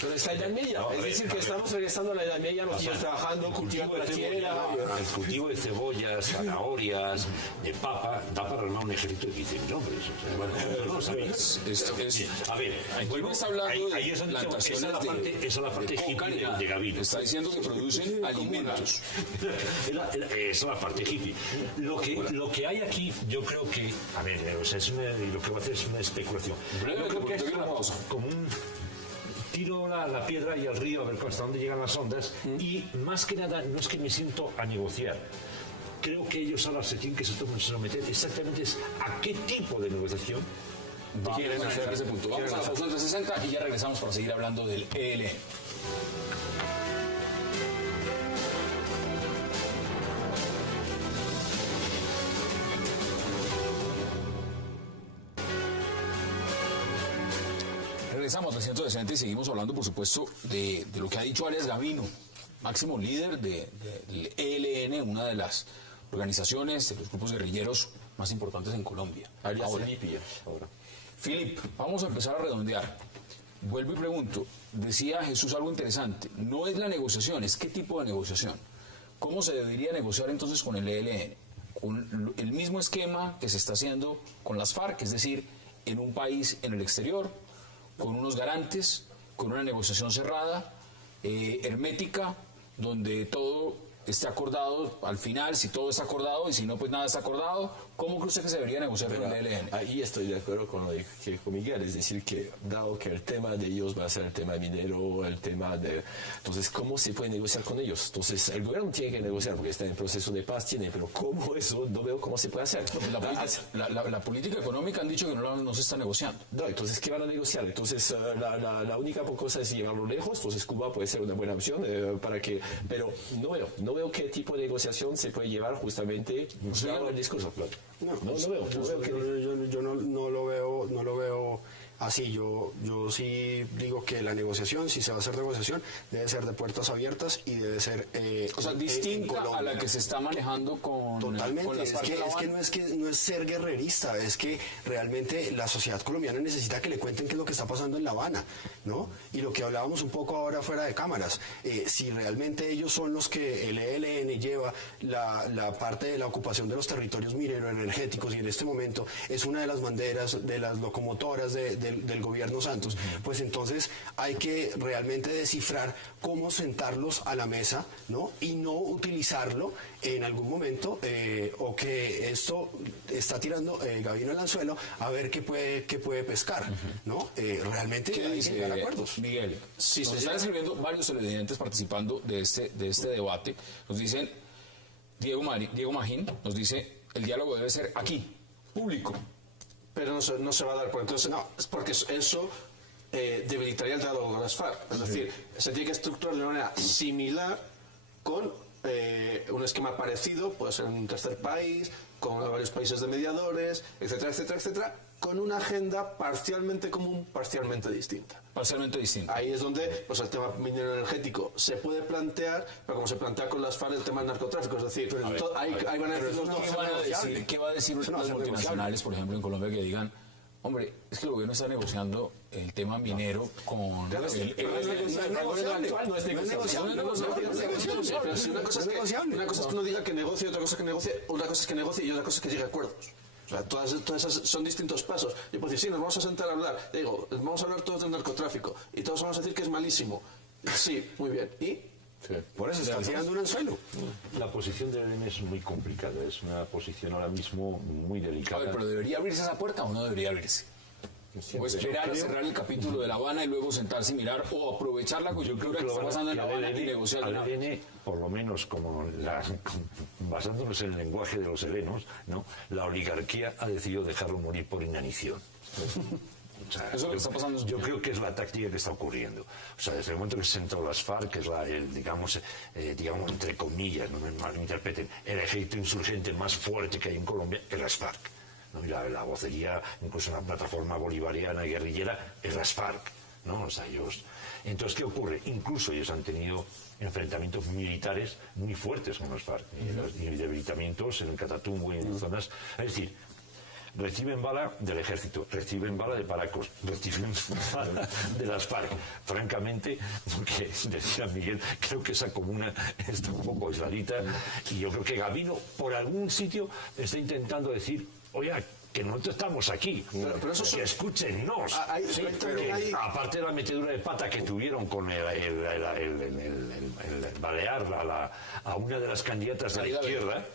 Pero es la Edad Media, No, es decir, que estamos regresando a la Edad Media, los niños trabajando, cultivando la tierra. El cultivo de cebollas, zanahorias, de papa, da para armar un ejército de 15.000 hombres. O sea, bueno, no lo sabéis. A ver, Hoy me está hablando ahí de es donde plantaciones esa es la parte hippie coca de Gavino. Está diciendo que producen alimentos. Esa es la parte hippie. Lo que hay aquí, yo creo que, a ver, o sea, lo que va a hacer es una especulación. Breve, Yo creo que es porque tengo una pausa. como un tiro la piedra y al río a ver hasta dónde llegan las ondas y más que nada no es que me siento a negociar. Creo que ellos ahora se tienen que someter exactamente a qué tipo de negociación Quieren hacer ese punto. Vamos a la pausa 360 y ya regresamos para seguir hablando del ELN. Regresamos al 360 y seguimos hablando, por supuesto, de lo que ha dicho Arias Gavino máximo líder del ELN, una de las organizaciones de los grupos guerrilleros más importantes en Colombia. Alias Ahora, Filip, ahora. Filip, vamos a empezar a redondear. Vuelvo y pregunto, decía Jesús algo interesante, no es la negociación, es qué tipo de negociación. ¿Cómo se debería negociar entonces con el ELN? Con el mismo esquema que se está haciendo con las FARC, es decir, en un país en el exterior, con unos garantes, con una negociación cerrada, hermética, donde todo esté acordado al final, si todo está acordado, y si no, pues nada está acordado. ¿Cómo cree usted que se debería negociar con el ELN? Ahí estoy de acuerdo con lo que dijo Miguel, es decir, que dado que el tema de ellos va a ser el tema minero, el tema de... Entonces, ¿cómo se puede negociar con ellos? Entonces, el gobierno tiene que negociar porque está en proceso de paz, pero ¿cómo eso? No veo cómo se puede hacer. La política económica han dicho que no se está negociando. No, entonces, ¿qué van a negociar? Entonces, la única cosa es llevarlo lejos, entonces Cuba puede ser una buena opción para que... Pero no veo qué tipo de negociación se puede llevar justamente dado el discurso. No lo veo así. Yo sí digo que la negociación, si se va a hacer negociación, debe ser de puertas abiertas y debe ser distinta a la que se está manejando con totalmente. Con las FARC Es que no es ser guerrerista, es que realmente la sociedad colombiana necesita que le cuenten qué es lo que está pasando en La Habana, ¿no? Y lo que hablábamos un poco ahora fuera de cámaras, si realmente ellos son los que el ELN lleva la parte de la ocupación de los territorios minero-energéticos, y en este momento es una de las banderas, de las locomotoras del gobierno Santos, pues entonces hay que realmente descifrar cómo sentarlos a la mesa, ¿no? Y no utilizarlo en algún momento, o que esto está tirando Gabino al anzuelo a ver qué puede pescar, ¿no? Realmente hay que llegar a acuerdos. Miguel, nos están escribiendo varios televidentes participando de este debate. Nos dicen, Diego Magín nos dice, el diálogo debe ser aquí, público. Pero no se va a dar, porque eso debilitaría el diálogo con las FARC. Es decir, se tiene que estructurar de una manera similar con un esquema parecido, puede ser en un tercer país, con varios países de mediadores, etcétera, etcétera, etcétera, con una agenda parcialmente común, parcialmente distinta. Parcialmente distinta. Ahí es donde pues, el tema minero energético se puede plantear, pero como se plantea con las FARC el tema del narcotráfico, es decir, ahí van a decir los dos. ¿Qué va a decir las multinacionales, por ejemplo, en Colombia, que digan, hombre, es que el gobierno está negociando el tema minero con... Una cosa es que uno diga que negocie, otra cosa es que negocie, una cosa es que negocie y otra cosa es que llegue a acuerdos. O sea, todas esas son distintos pasos. Yo puedo decir, sí, nos vamos a sentar a hablar. Digo, vamos a hablar todos del narcotráfico y todos vamos a decir que es malísimo. Sí, muy bien. ¿Y? Sí. Por eso está tirando un anzuelo. La posición del ELN es muy complicada, es una posición ahora mismo muy delicada. A ver, pero ¿debería abrirse esa puerta o no debería abrirse? O esperar a cerrar el capítulo de La Habana y luego sentarse y mirar, o aprovechar la coyuntura que está pasando en La Habana y negociar. Al ELN, por lo menos basándonos en el lenguaje de los helenos, ¿no? La oligarquía ha decidido dejarlo morir por inanición. O sea, eso es lo que está pasando. Yo creo que es la táctica que está ocurriendo. O sea, desde el momento que se sentó las FARC, que es digamos entre comillas, no me malinterpreten, el ejército insurgente más fuerte que hay en Colombia es las FARC, ¿no? Y la vocería, incluso una plataforma bolivariana y guerrillera, es las FARC, ¿no? O sea, entonces, ¿qué ocurre? Incluso ellos han tenido enfrentamientos militares muy fuertes con las FARC, y debilitamientos en el Catatumbo y en zonas. Es decir, reciben bala del ejército, reciben bala de Paracos, reciben bala de las FARC. Francamente, porque decía Miguel, creo que esa comuna está un poco aisladita, y yo creo que Gabino, por algún sitio, está intentando decir, oye, que nosotros estamos aquí, pero eso que escúchennos. Aparte de la metedura de pata que tuvieron con el balear a una de las candidatas de la izquierda,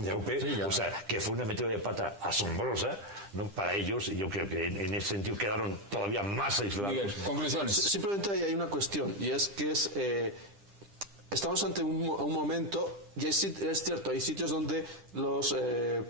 de UP, o sea, que fue una metedura de pata asombrosa, ¿no? Para ellos, y yo creo que en ese sentido quedaron todavía más aislados. Miguel, conclusiones. Simplemente hay una cuestión, y es que estamos ante un momento, y es cierto, hay sitios donde los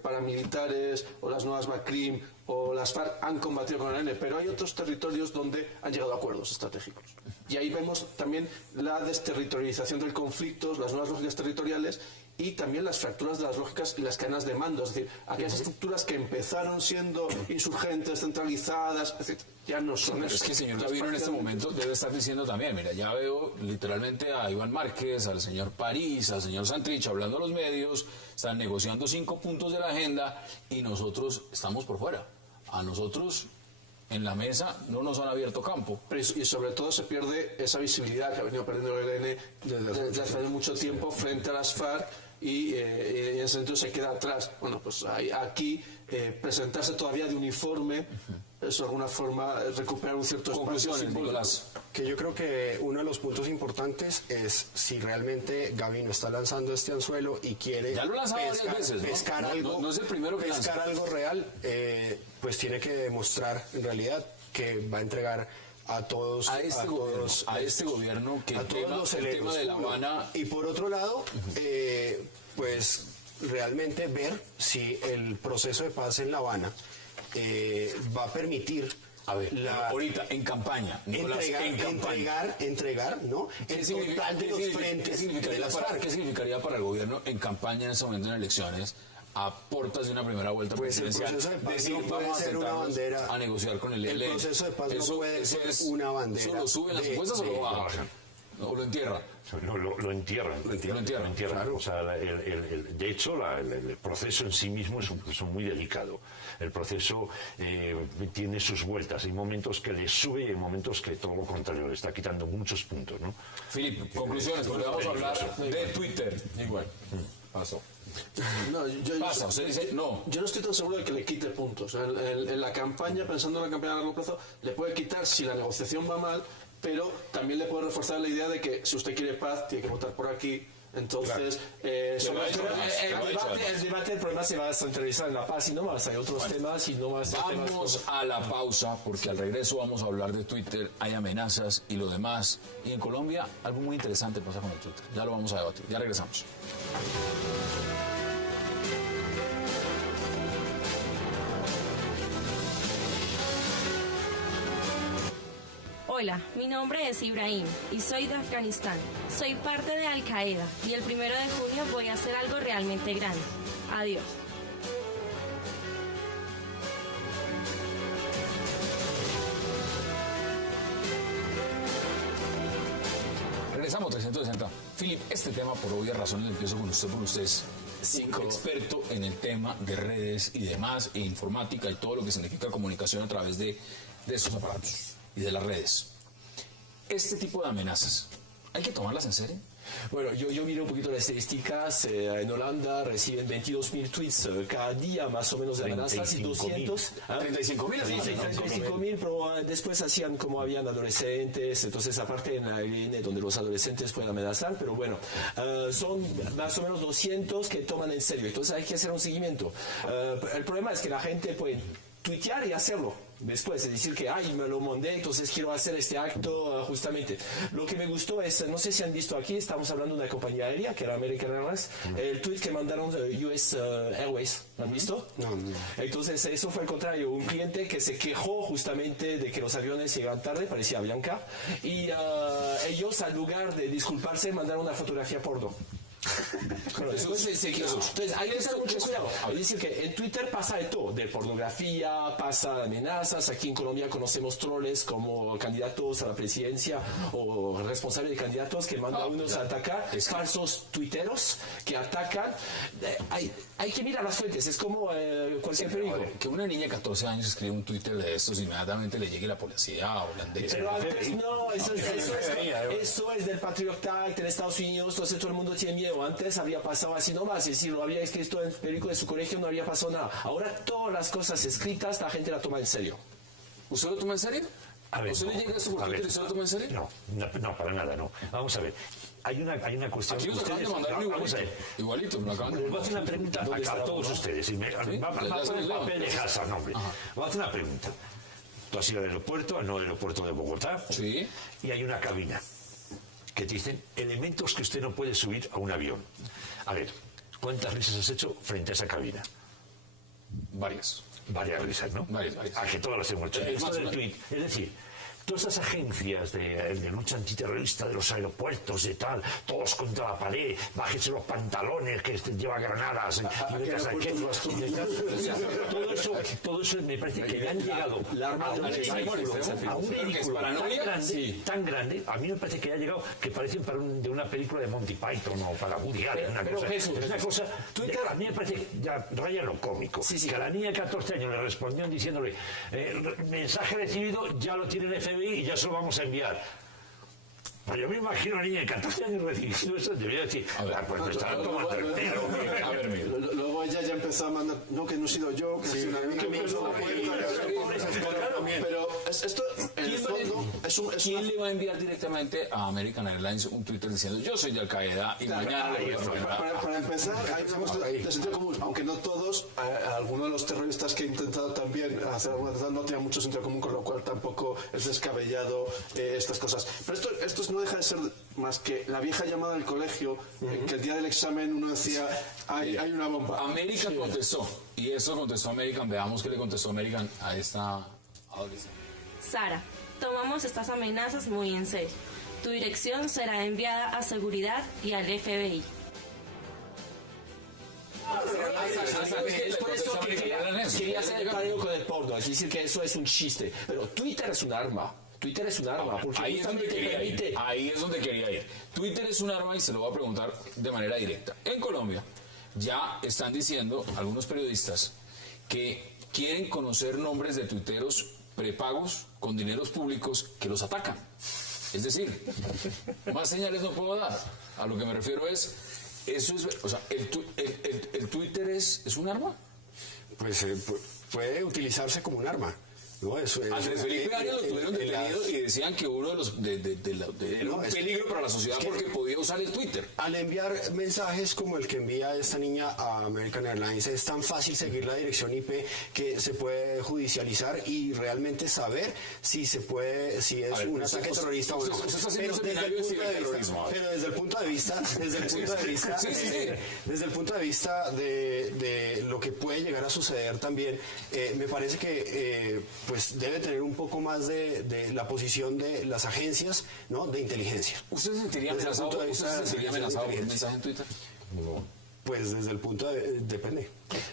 paramilitares o las nuevas BACRIM o las FARC han combatido con el ELN, pero hay otros territorios donde han llegado a acuerdos estratégicos. Y ahí vemos también la desterritorialización del conflicto, las nuevas lógicas territoriales, y también las fracturas de las lógicas y las cadenas de mando. Es decir, aquellas estructuras que empezaron siendo insurgentes, centralizadas, es decir, ya no son. Pero es que el señor Gavino en este momento debe estar diciendo también, mira, ya veo literalmente a Iván Márquez, al señor París, al señor Santrich hablando a los medios, están negociando 5 puntos de la agenda y nosotros estamos por fuera. A nosotros en la mesa no nos han abierto campo. Pero y sobre todo se pierde esa visibilidad que ha venido perdiendo el ELN desde hace mucho tiempo frente a las FARC y en ese sentido se queda atrás. Bueno, pues aquí presentarse todavía de uniforme, eso de alguna forma recuperar un cierto espacio simbólico. Que yo creo que uno de los puntos importantes es si realmente Gavino está lanzando este anzuelo y quiere ya lo lanzado varias veces, ¿no? pescar algo, no es el primero que pescar algo real, pues tiene que demostrar en realidad que va a entregar a todos a este gobierno que el tema de La Habana. Y por otro lado, pues realmente ver si el proceso de paz en La Habana va a permitir ahorita en campaña, Nicolás, entregar, ¿no? ¿Qué significaría para el gobierno en campaña en ese momento en elecciones, a portas de una primera vuelta presidencial? El proceso de paz no puede ser una bandera. A negociar con el ELN. El proceso de paz no puede ser una bandera. ¿Eso lo suben las encuestas o lo bajan? ¿O lo entierran? No, lo entierran. Lo entierran. Claro. O sea, de hecho, el proceso en sí mismo es un proceso muy delicado. El proceso tiene sus vueltas. Hay momentos que le sube y hay momentos que todo lo contrario, le está quitando muchos puntos, ¿no? Filip, conclusiones, porque vamos a hablar de Twitter. Igual. Pasó. Usted dice, no. Yo no estoy tan seguro de que le quite puntos. En la campaña, pensando en la campaña a largo plazo, le puede quitar si la negociación va mal, pero también le puede reforzar la idea de que si usted quiere paz, tiene que votar por aquí. Entonces, el debate, el problema se va a centralizar en la paz y no más. Hay otros temas y no más. Vamos a la pausa, porque al regreso vamos a hablar de Twitter. Hay amenazas y lo demás. Y en Colombia, algo muy interesante pasa con el Twitter. Ya lo vamos a debatir. Ya regresamos. Hola, mi nombre es Ibrahim y soy de Afganistán. Soy parte de Al Qaeda y el 1 de junio voy a hacer algo realmente grande. Adiós. Regresamos 360. Filip, este tema por obvias razones empiezo con usted, porque usted es experto en el tema de redes y demás, e informática y todo lo que significa comunicación a través de estos aparatos y de las redes. Este tipo de amenazas, ¿hay que tomarlas en serio? Bueno, yo miro un poquito las estadísticas. En Holanda reciben 22.000 tweets cada día, más o menos, de amenazas, y 200. 35.000, pero después hacían como habían adolescentes, entonces aparte en la ELN donde los adolescentes pueden amenazar, pero bueno, son más o menos 200 que toman en serio, entonces hay que hacer un seguimiento. El problema es que la gente puede tuitear y hacerlo después, es decir que, me lo mandé, entonces quiero hacer este acto justamente. Lo que me gustó es, no sé si han visto aquí, estamos hablando de una compañía aérea, que era American Airlines, el tweet que mandaron US Airways, ¿lo han visto? No. Entonces, eso fue al contrario, un cliente que se quejó justamente de que los aviones llegaban tarde, parecía Bianca, y ellos, al lugar de disculparse, mandaron una fotografía porno. Bueno, entonces hay que tener mucho cuidado. Es decir, que en Twitter pasa de todo, de pornografía, pasa amenazas. Aquí en Colombia conocemos troles como candidatos a la presidencia o responsables de candidatos que mandan a unos a atacar, falsos tuiteros que atacan. Hay que mirar las fuentes, es como cualquier periódico. Que una niña de 14 años escribe un Twitter de estos, inmediatamente le llegue la policía holandesa. Pero antes no, eso es del Patriot Act en Estados Unidos, entonces todo el mundo tiene miedo. Antes había pasado así nomás, es decir, lo había escrito en el periódico de su colegio, no había pasado nada. Ahora todas las cosas escritas la gente la toma en serio. ¿Usted lo toma en serio? ¿Usted le llega a su Twitter y usted lo toma en serio? No, para nada, no. Vamos a ver. Hay una cuestión. Aquí nos acaban de mandar igualito. Me acaban de Les voy a hacer una pregunta a todos ustedes. Va a poner el papel de casa, hombre. Voy a hacer una pregunta. Tú has ido al aeropuerto, al aeropuerto de Bogotá. Sí. Y hay una cabina que te dicen elementos que usted no puede subir a un avión. A ver, ¿cuántas risas has hecho frente a esa cabina? Varias. Varias risas, ¿no? Varias. A que todas las hemos hecho. Esto del tweet, es decir, todas estas agencias de lucha antiterrorista de los aeropuertos, de tal, todos contra la pared, bájese los pantalones, que lleva granadas, todo eso me parece que ya han llegado a un ridículo tan grande, a mí me parece que ya ha llegado que parecen de una película de Monty Python o para Woody Allen, es una cosa, a mí me parece ya raya lo cómico, que a la niña de 14 años le respondieron diciéndole mensaje recibido, ya lo tiene el FBI y ya se lo vamos a enviar. Pues yo me imagino a una niña de 14 años recibiendo eso, debería decir, pues me estarán tomando el pelo. Luego ella ya empezó a mandar, no, que no he sido yo, que soy una amiga mía. Pero esto, en el fondo, ¿quién le va a enviar directamente a American Airlines un Twitter diciendo yo soy de Al Qaeda y mañana le voy a preguntar? Para empezar, hay una cuestión de sentido común, aunque no todos, algunos de los terroristas que he intentado también hacer alguna cosa no tienen mucho sentido común, con lo cual tampoco es descabellado estas cosas. Pero esto no deja de ser más que la vieja llamada del colegio, que el día del examen uno decía hay una bomba. American contestó, y eso contestó American. Veamos qué le contestó American a esta adolescente. Sara, tomamos estas amenazas muy en serio. Tu dirección será enviada a seguridad y al FBI. Es por eso que quería hacer el paralelo con el porno, es decir, que eso es un chiste. Pero Twitter es un arma. Twitter es un arma, porque ahí es donde quería ir. Twitter es un arma y se lo voy a preguntar de manera directa. En Colombia ya están diciendo algunos periodistas que quieren conocer nombres de tuiteros prepagos con dineros públicos que los atacan. Es decir, más señales no puedo dar. A lo que me refiero es, ¿el Twitter es un arma? Pues puede utilizarse como un arma. No, eso es, Andrés Felipe Arias lo tuvieron detenido y decían que uno era un peligro para la sociedad porque podía usar el Twitter. Al enviar mensajes como el que envía esta niña a American Airlines, es tan fácil seguir la dirección IP que se puede judicializar y realmente saber si es un ataque terrorista o no. Pero desde el punto de vista de lo que puede llegar a suceder también, me parece que pues debe tener un poco más de la posición de las agencias, ¿no?, de inteligencia. ¿Usted se sentiría amenazado por un mensaje en Twitter? No. Pues desde el punto de... depende.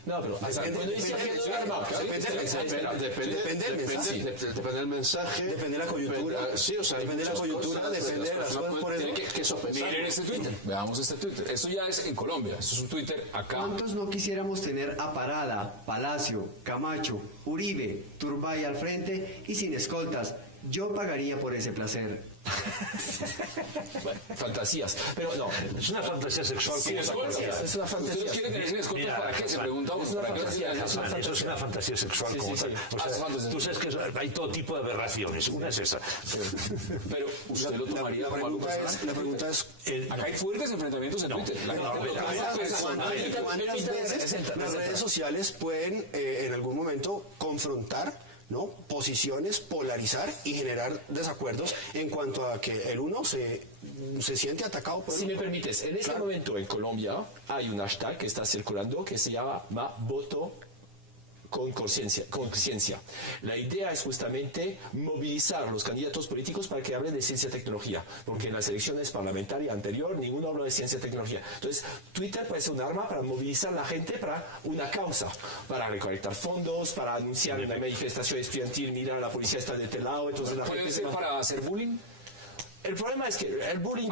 No, pero depende del mensaje, depende de la coyuntura. Depende de la coyuntura, depende de las cosas. Por eso miren este Twitter, veamos este Twitter. Esto ya es en Colombia, esto es un Twitter acá. ¿Cuántos no quisiéramos tener a Parada, Palacio, Camacho, Uribe, Turbay al frente y sin escoltas? Yo pagaría por ese placer. Bueno, fantasías, pero no, es una fantasía sexual. Es una fantasía. ¿Ustedes quieren tener sin escoltas para qué? Se preguntamos. Eso es una fantasía sexual como tal. O sea, tú sabes que hay todo tipo de aberraciones. Una es esa. Pero usted lo tomaría como algo personal. La pregunta es... Acá hay fuertes enfrentamientos en Twitter. Las redes sociales pueden en algún momento confrontar, ¿no?, posiciones, polarizar y generar desacuerdos en cuanto a que el uno se siente atacado por el Si me permites, en este momento en Colombia hay un hashtag que está circulando que se llama voto con conciencia. La idea es justamente movilizar a los candidatos políticos para que hablen de ciencia y tecnología, porque en las elecciones parlamentarias anteriores ninguno habló de ciencia y tecnología. Entonces, Twitter puede ser un arma para movilizar a la gente para una causa, para recolectar fondos, para anunciar una manifestación estudiantil, mira, la policía está de este lado, entonces la ¿Puede gente ser para hacer bullying? El problema es que el bullying...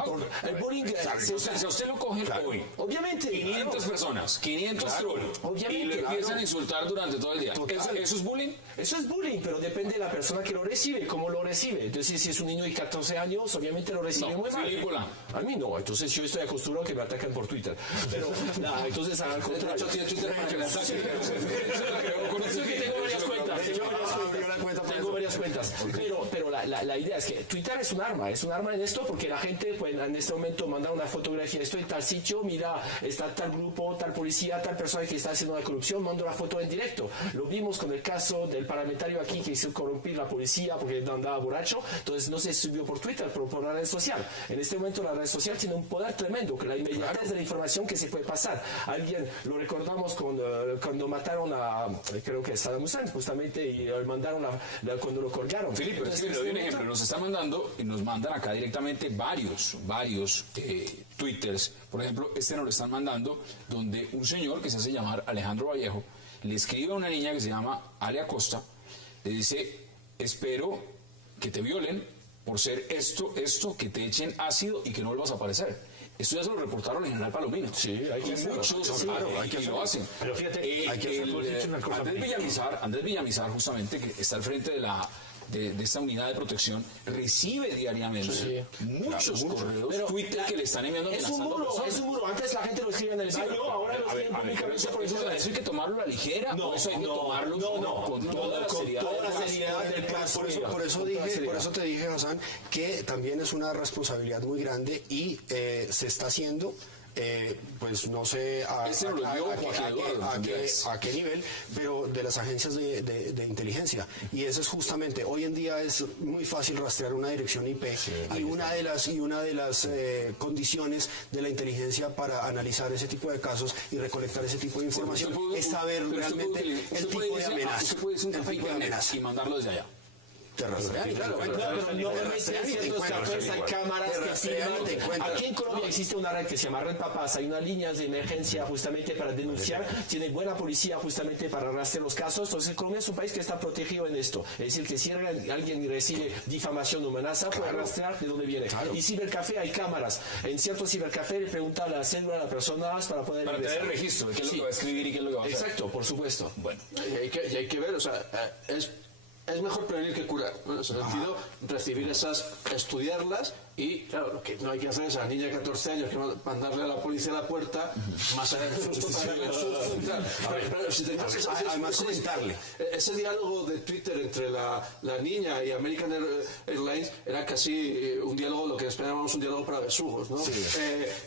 Si usted lo coge hoy, obviamente, 500 personas, 500 trolls, y le empiezan a insultar durante todo el día. ¿Eso es bullying? Eso es bullying, pero depende de la persona que lo recibe, cómo lo recibe. Entonces, si es un niño de 14 años, obviamente lo recibe muy mal. Película. A mí no, entonces yo estoy acostumbrado a que me atacan por Twitter. Pero, nada, entonces al contrario. Tengo varias cuentas. Pero la idea es que Twitter es un arma en esto, porque la gente puede en este momento mandar una fotografía, estoy en tal sitio, mira, está tal grupo, tal policía, tal persona que está haciendo una corrupción, mando la foto en directo. Lo vimos con el caso del parlamentario aquí que hizo corrompir la policía porque andaba borracho, entonces no se subió por Twitter, pero por la red social. En este momento la red social tiene un poder tremendo, que la inmediatez de la información que se puede pasar. Alguien, lo recordamos cuando mataron a, creo que Saddam Hussein, justamente, y mandaron cuando lo colgaron. Felipe, entonces, lo un ejemplo, nos están mandando, y nos mandan acá directamente varios twitters. Por ejemplo, este nos lo están mandando, donde un señor que se hace llamar Alejandro Vallejo le escribe a una niña que se llama Ale Acosta, le dice: espero que te violen por ser esto, que te echen ácido y que no vuelvas a aparecer. Esto ya se lo reportaron al general Palomino. Sí, hay que hacerlo. Muchos, Claro, hay que y lo hacen. Pero fíjate, hay que hacerlo. Andrés Villamizar, justamente, que está al frente de esta unidad de protección, recibe diariamente muchos correos, Twitter que le están enviando amenazando personas. Es un muro. Antes la gente lo escribe en el baño, ahora lo escriben públicamente. Eso hay que tomarlo a la ligera, o eso hay que tomarlo con toda la seriedad del caso. Por eso te dije, Hassan, que también es una responsabilidad muy grande y se está haciendo. Pues no sé a qué nivel, pero de las agencias de inteligencia. Y eso es justamente, hoy en día es muy fácil rastrear una dirección IP, y una de las condiciones de la inteligencia para analizar ese tipo de casos y recolectar ese tipo de información es saber realmente el tipo de amenaza. Usted puede hacer un café y mandarlo desde allá. Te rastrean, claro, pero normalmente en ciertos cafés hay cámaras que filman. Aquí en Colombia existe una red que se llama Red Papás, hay unas líneas de emergencia justamente para denunciar, tiene buena policía justamente para rastrear los casos. Entonces Colombia es un país que está protegido en esto, es decir, que si alguien recibe difamación o amenaza, puede rastrear de dónde viene. Y cibercafé, hay cámaras, en ciertos cibercafé le pregunta la cédula a las personas para poder tener el registro de qué es lo que va a escribir y qué es lo que va a hacer. Exacto, por supuesto. Bueno, y hay que ver, o sea, es mejor prevenir que curar, ¿no? En ese sentido, recibir estudiarlas, y claro, lo que no hay que hacer es a la niña de 14 años que mandarle a la policía a la puerta, más allá del susto, además comentarle. Ese diálogo de Twitter entre la niña y American Airlines era casi un diálogo, lo que esperábamos, un diálogo para besugos, ¿no?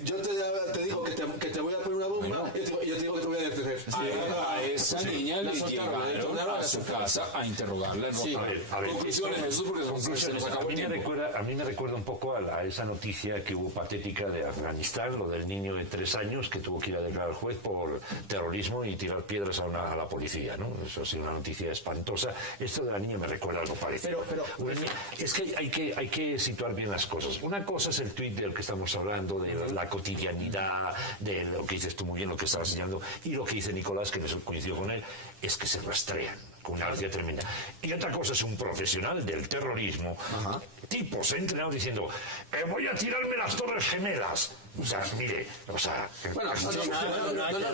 Yo te digo que te voy a poner una bomba, y yo te digo que te voy a detener. A esa niña le llevaron a su casa a interrogarla. A ver, conclusiones, Jesús, porque se nos acabó el tiempo. A mí me recuerda un poco a esa noticia que hubo patética de Afganistán, lo del niño de 3 años que tuvo que ir a declarar al juez por terrorismo y tirar piedras a la policía, ¿no? Eso ha sido una noticia espantosa. Esto de la niña me recuerda algo parecido. Pero es que hay que situar bien las cosas. Una cosa es el tuit del que estamos hablando, de la cotidianidad, de lo que dices tú muy bien, lo que estabas enseñando, y lo que dice Nicolás, que coincido con él, es que se rastrean con una velocidad tremenda. Y otra cosa es un profesional del terrorismo, tipos entrenados diciendo: voy a tirarme las Torres Gemelas. O sea, mire, o sea... Bueno,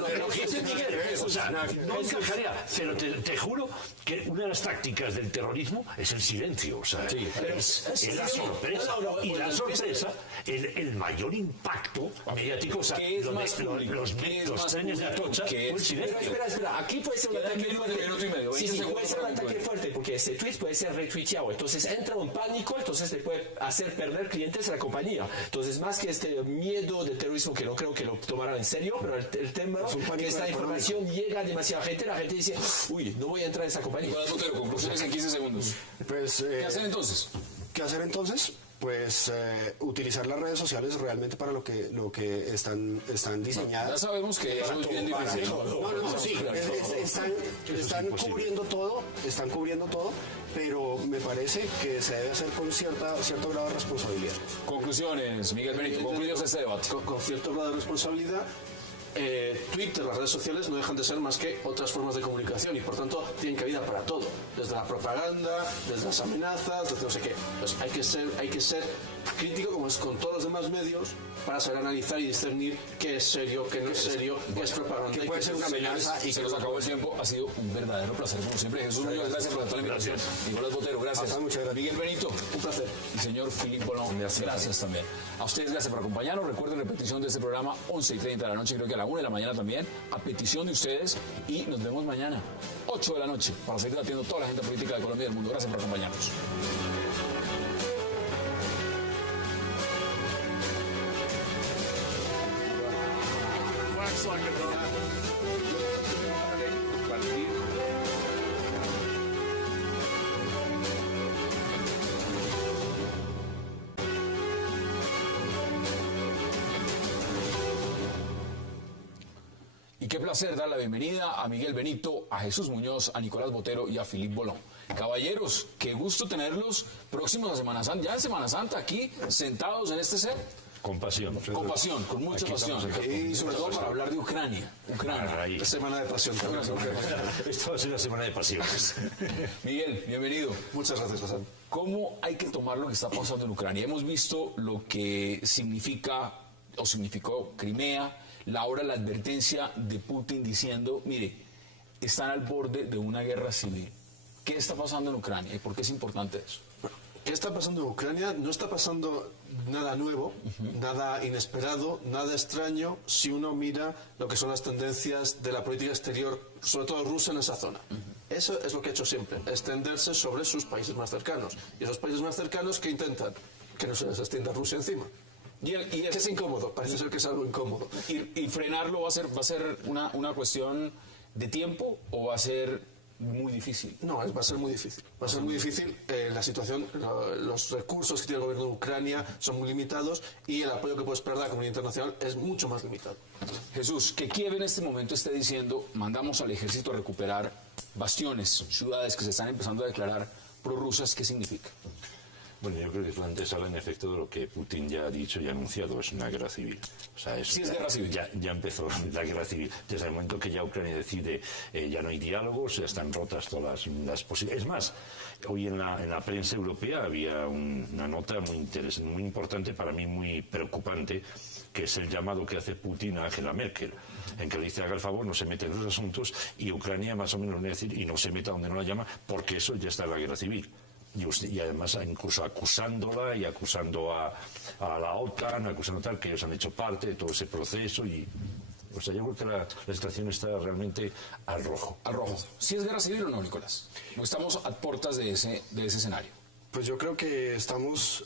pero ¿qué dice Miguel? O sea, no encajaría. Pero te juro que una de las tácticas del terrorismo es el silencio. O sea, es la sorpresa. Y la sorpresa, el mayor impacto mediático, o sea, los trenes de Atocha, fue el silencio. Espera, aquí puede ser un ataque fuerte. Sí, puede ser un ataque fuerte, porque ese tweet puede ser retuiteado. Entonces entra un pánico, entonces le puede hacer perder clientes a la compañía. Entonces, más que este miedo de terrorismo, que no creo que lo tomaran en serio, pero el tema es que esta información llega a demasiada gente, la gente dice: uy, no voy a entrar en esa compañía. Nicolás Botero, conclusiones en 15 segundos. Pues, ¿Qué hacer entonces? Pues utilizar las redes sociales realmente para lo que están diseñadas. Ya sabemos que eso es bien difícil. Sí, están cubriendo todo, pero me parece que se debe hacer con cierto grado de responsabilidad. Conclusiones, Miguel Benito, concluyos este debate. Con cierto grado de responsabilidad. Twitter, las redes sociales no dejan de ser más que otras formas de comunicación, y por tanto tienen cabida para todo, desde la propaganda, desde las amenazas, desde no sé qué. Pues hay que ser crítico, como es con todos los demás medios, para saber analizar y discernir qué es serio, qué no es serio, qué es propaganda, que puede ser una amenaza. Y se nos acabó el tiempo. Ha sido un verdadero placer, como siempre. Jesús Muñoz, gracias por la invitación. Nicolás Botero, gracias. Muchas gracias. Miguel Benito, un placer. Y señor Philippe Bolón, gracias también. A ustedes, gracias por acompañarnos. Recuerden repetición de este programa 11:30 de la noche, creo que a la 1 de la mañana también, a petición de ustedes. Y nos vemos mañana, 8 de la noche, para seguir debatiendo toda la agenda política de Colombia y del mundo. Gracias por acompañarnos. ¿Y qué plazo? placer dar la bienvenida a Miguel Benito, a Jesús Muñoz, a Nicolás Botero y a Philippe Bolón. Caballeros, qué gusto tenerlos próximos a Semana Santa, ya en Semana Santa, aquí sentados en este set. Con pasión. Con pasión, con mucha pasión. Y sobre todo para hablar de Ucrania. La semana de pasión. Esto va a ser una semana de pasiones. Miguel, bienvenido. Muchas gracias, Hassan. ¿Cómo hay que tomar lo que está pasando en Ucrania? Hemos visto lo que significa o significó Crimea, la advertencia de Putin diciendo, mire, están al borde de una guerra civil. ¿Qué está pasando en Ucrania y por qué es importante eso? ¿Qué está pasando en Ucrania? No está pasando nada nuevo, nada inesperado, nada extraño si uno mira lo que son las tendencias de la política exterior, sobre todo rusa en esa zona. Eso es lo que ha hecho siempre, extenderse sobre sus países más cercanos. Y esos países más cercanos que intentan que no se les extienda Rusia encima. Y es incómodo, parece ser que es algo incómodo. ¿Y frenarlo va a ser una cuestión de tiempo o va a ser muy difícil? No, va a ser muy difícil. Va a ser muy difícil. La situación, los recursos que tiene el gobierno de Ucrania son muy limitados y el apoyo que puede esperar de la comunidad internacional es mucho más limitado. Jesús, que Kiev en este momento esté diciendo, mandamos al ejército a recuperar bastiones, ciudades que se están empezando a declarar prorrusas, ¿qué significa? Bueno, yo creo que fue antesala en efecto de lo que Putin ya ha dicho y ha anunciado, es una guerra civil. O sea, sí, es guerra civil. Ya empezó la guerra civil. Desde el momento que ya Ucrania decide, ya no hay diálogos, ya están rotas todas las posibilidades. Es más, hoy en la prensa europea había una nota muy interesante, muy importante, para mí muy preocupante, que es el llamado que hace Putin a Angela Merkel, en que le dice, haga el favor, no se mete en los asuntos, y Ucrania más o menos le decir, y no se meta donde no la llama, porque eso ya está en la guerra civil. Y además incluso acusándola y acusando a la OTAN, acusando tal, que ellos han hecho parte de todo ese proceso. Y o sea, yo creo que la situación está realmente al rojo. Al rojo. ¿Sí es guerra civil o no, Nicolás? ¿O estamos a puertas de ese escenario? Pues yo creo que estamos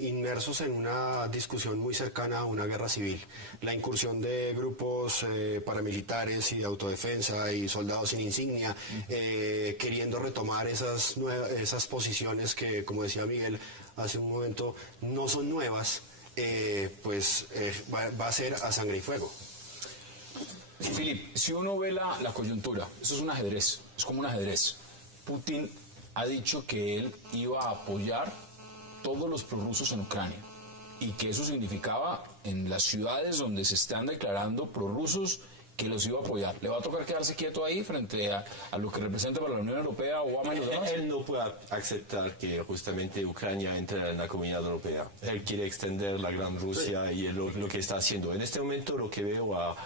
inmersos en una discusión muy cercana a una guerra civil. La incursión de grupos paramilitares y de autodefensa y soldados sin insignia, queriendo retomar esas posiciones que, como decía Miguel hace un momento, no son nuevas, va a ser a sangre y fuego. Philippe, si uno ve la coyuntura, eso es un ajedrez, es como un ajedrez. Putin ha dicho que él iba a apoyar todos los prorrusos en Ucrania y que eso significaba en las ciudades donde se están declarando prorrusos que los iba a apoyar. ¿Le va a tocar quedarse quieto ahí frente a lo que representa para la Unión Europea Obama y los demás? Él no puede aceptar que justamente Ucrania entre en la Comunidad Europea. Él quiere extender la Gran Rusia y lo que está haciendo. En este momento lo que veo a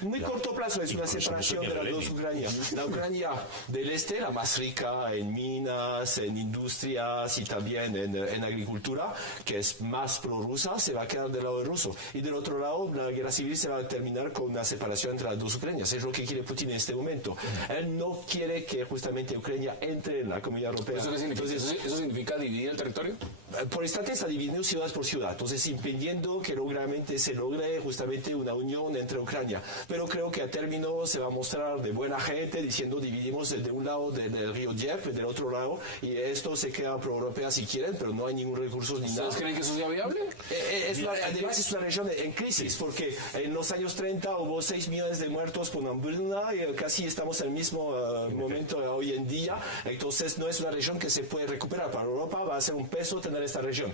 muy corto plazo es una separación de las dos Ucranias. La Ucrania del este, la más rica en minas, en industrias y también en agricultura, que es más prorrusa, se va a quedar del lado del ruso. Y del otro lado, la guerra civil se va a terminar con una separación entre las dos Ucranias. Es lo que quiere Putin en este momento. Él no quiere que justamente Ucrania entre en la Comunidad Europea. ¿Eso qué significa? Entonces, ¿eso significa dividir el territorio? Por instante está dividiendo ciudad por ciudad. Entonces, impidiendo que realmente se logre justamente una unión entre Ucrania. Pero creo que a término se va a mostrar de buena gente diciendo dividimos de un lado del río Dnieper y del otro lado y esto se queda pro-europea si quieren, pero no hay ningún recurso ni nada. ¿Ustedes creen que eso sea viable? Además es una región en crisis porque en los años 30 hubo 6 millones de muertos por hambruna y casi estamos en el mismo momento hoy en día. Entonces no es una región que se puede recuperar. Para Europa va a ser un peso tener esta región.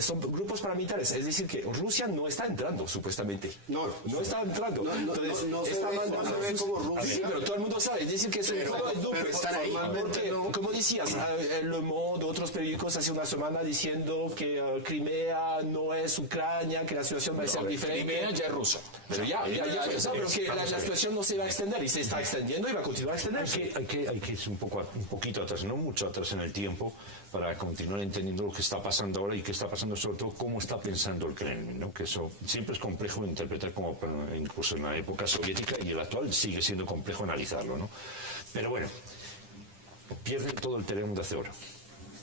Son grupos paramilitares, es decir que Rusia no está entrando supuestamente no está entrando entonces no se ve como Rusia, sí, pero todo el mundo sabe, es decir que es un juego de dupes porque como decías Le Monde, otros periódicos hace una semana diciendo que Crimea no es Ucrania, que la situación va a ser diferente. Crimea ya es rusa, pero pero que la situación no se va a extender y se está extendiendo y va a continuar a extenderse. Hay que ir un poquito atrás, no mucho atrás en el tiempo, para continuar entendiendo lo que está pasando ahora y qué está pasando, sobre todo cómo está pensando el Kremlin, ¿no? Que eso siempre es complejo de interpretar, como incluso en la época soviética, y el actual sigue siendo complejo analizarlo, ¿no? Pero bueno, pierden todo el terreno de hace ahora.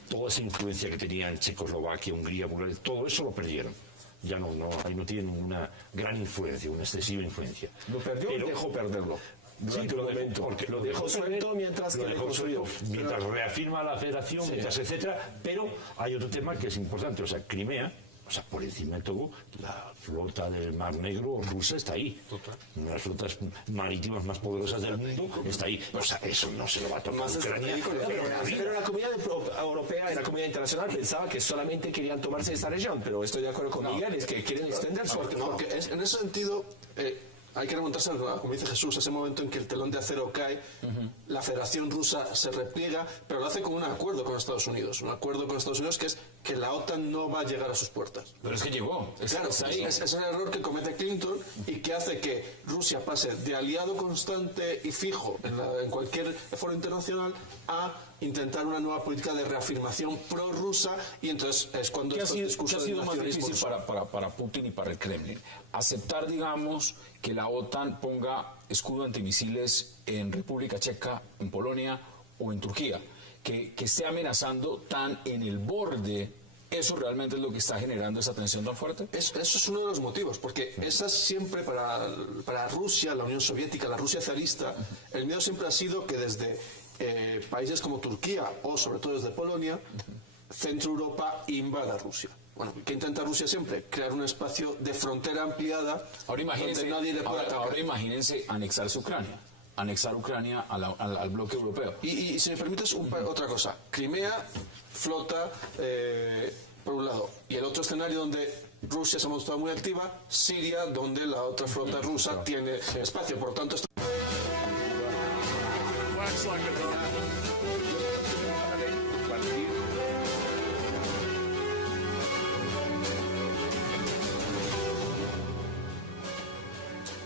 Toda esa influencia que tenían Checoslovaquia, Hungría, Bulgaria, todo eso lo perdieron. Ya ahí no tienen una gran influencia, una excesiva influencia. Lo perdió y dejó perderlo. Sí, lo dejó suelto mientras que mientras reafirma la federación, mientras etcétera, pero hay otro tema que es importante, o sea, Crimea O sea, por encima de todo, la flota del Mar Negro rusa está ahí. Una de las flotas marítimas más poderosas del mundo está ahí. O sea, eso no se lo va a tomar Ucrania. Pero la comunidad europea y la comunidad internacional pensaba que solamente querían tomarse esta región, pero estoy de acuerdo con Miguel, es que quieren extender su porque en ese sentido hay que remontarse, como dice Jesús, a ese momento en que el telón de acero cae, la Federación Rusa se repliega, pero lo hace con un acuerdo con Estados Unidos. Un acuerdo con Estados Unidos que es que la OTAN no va a llegar a sus puertas. Pero es que llegó. Claro, es el error que comete Clinton y que hace que Rusia pase de aliado constante y fijo en cualquier foro internacional a intentar una nueva política de reafirmación prorrusa, y entonces es cuando ¿Qué ha sido más difícil para Putin y para el Kremlin? Aceptar, digamos, que la OTAN ponga escudo antimisiles en República Checa, en Polonia o en Turquía, que esté amenazando tan en el borde. ¿Eso realmente es lo que está generando esa tensión tan fuerte? Eso es uno de los motivos, porque esa siempre para Rusia, la Unión Soviética, la Rusia zarista, el miedo siempre ha sido que desde países como Turquía o sobre todo desde Polonia, Centro Europa invada Rusia. Bueno, ¿qué intenta Rusia siempre? Crear un espacio de frontera ampliada donde nadie le pueda atacar. Ahora imagínense anexar Ucrania al bloque europeo. Y si me permites otra cosa, Crimea flota por un lado, y el otro escenario donde Rusia se ha mostrado muy activa, Siria, donde la otra flota rusa tiene espacio, por lo tanto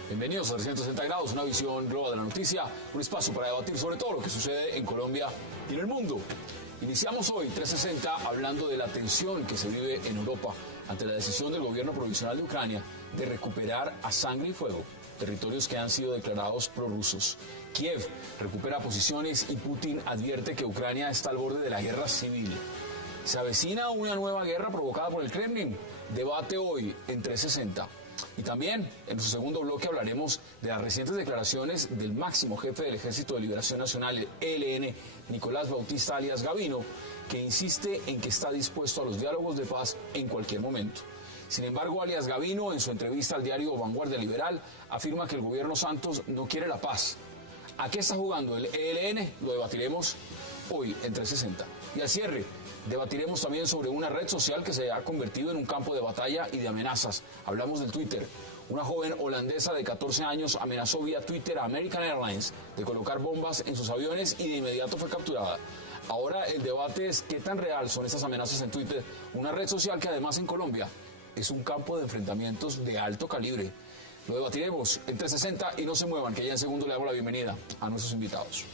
Bienvenidos a 360 grados, una visión global de la noticia, un espacio para debatir sobre todo lo que sucede en Colombia y en el mundo. Iniciamos hoy 360 hablando de la tensión que se vive en Europa ante la decisión del gobierno provisional de Ucrania de recuperar a sangre y fuego territorios que han sido declarados prorrusos. Kiev recupera posiciones y Putin advierte que Ucrania está al borde de la guerra civil. ¿Se avecina una nueva guerra provocada por el Kremlin? Debate hoy en 360. Y también, en su segundo bloque, hablaremos de las recientes declaraciones del máximo jefe del Ejército de Liberación Nacional, el ELN, Nicolás Bautista alias Gavino, que insiste en que está dispuesto a los diálogos de paz en cualquier momento. Sin embargo, alias Gavino, en su entrevista al diario Vanguardia Liberal, afirma que el gobierno Santos no quiere la paz. ¿A qué está jugando el ELN? Lo debatiremos hoy en 360. Y al cierre, debatiremos también sobre una red social que se ha convertido en un campo de batalla y de amenazas. Hablamos del Twitter. Una joven holandesa de 14 años amenazó vía Twitter a American Airlines de colocar bombas en sus aviones y de inmediato fue capturada. Ahora el debate es qué tan real son estas amenazas en Twitter, una red social que además en Colombia es un campo de enfrentamientos de alto calibre. Lo debatiremos en 360 y no se muevan, que ya en segundo le hago la bienvenida a nuestros invitados.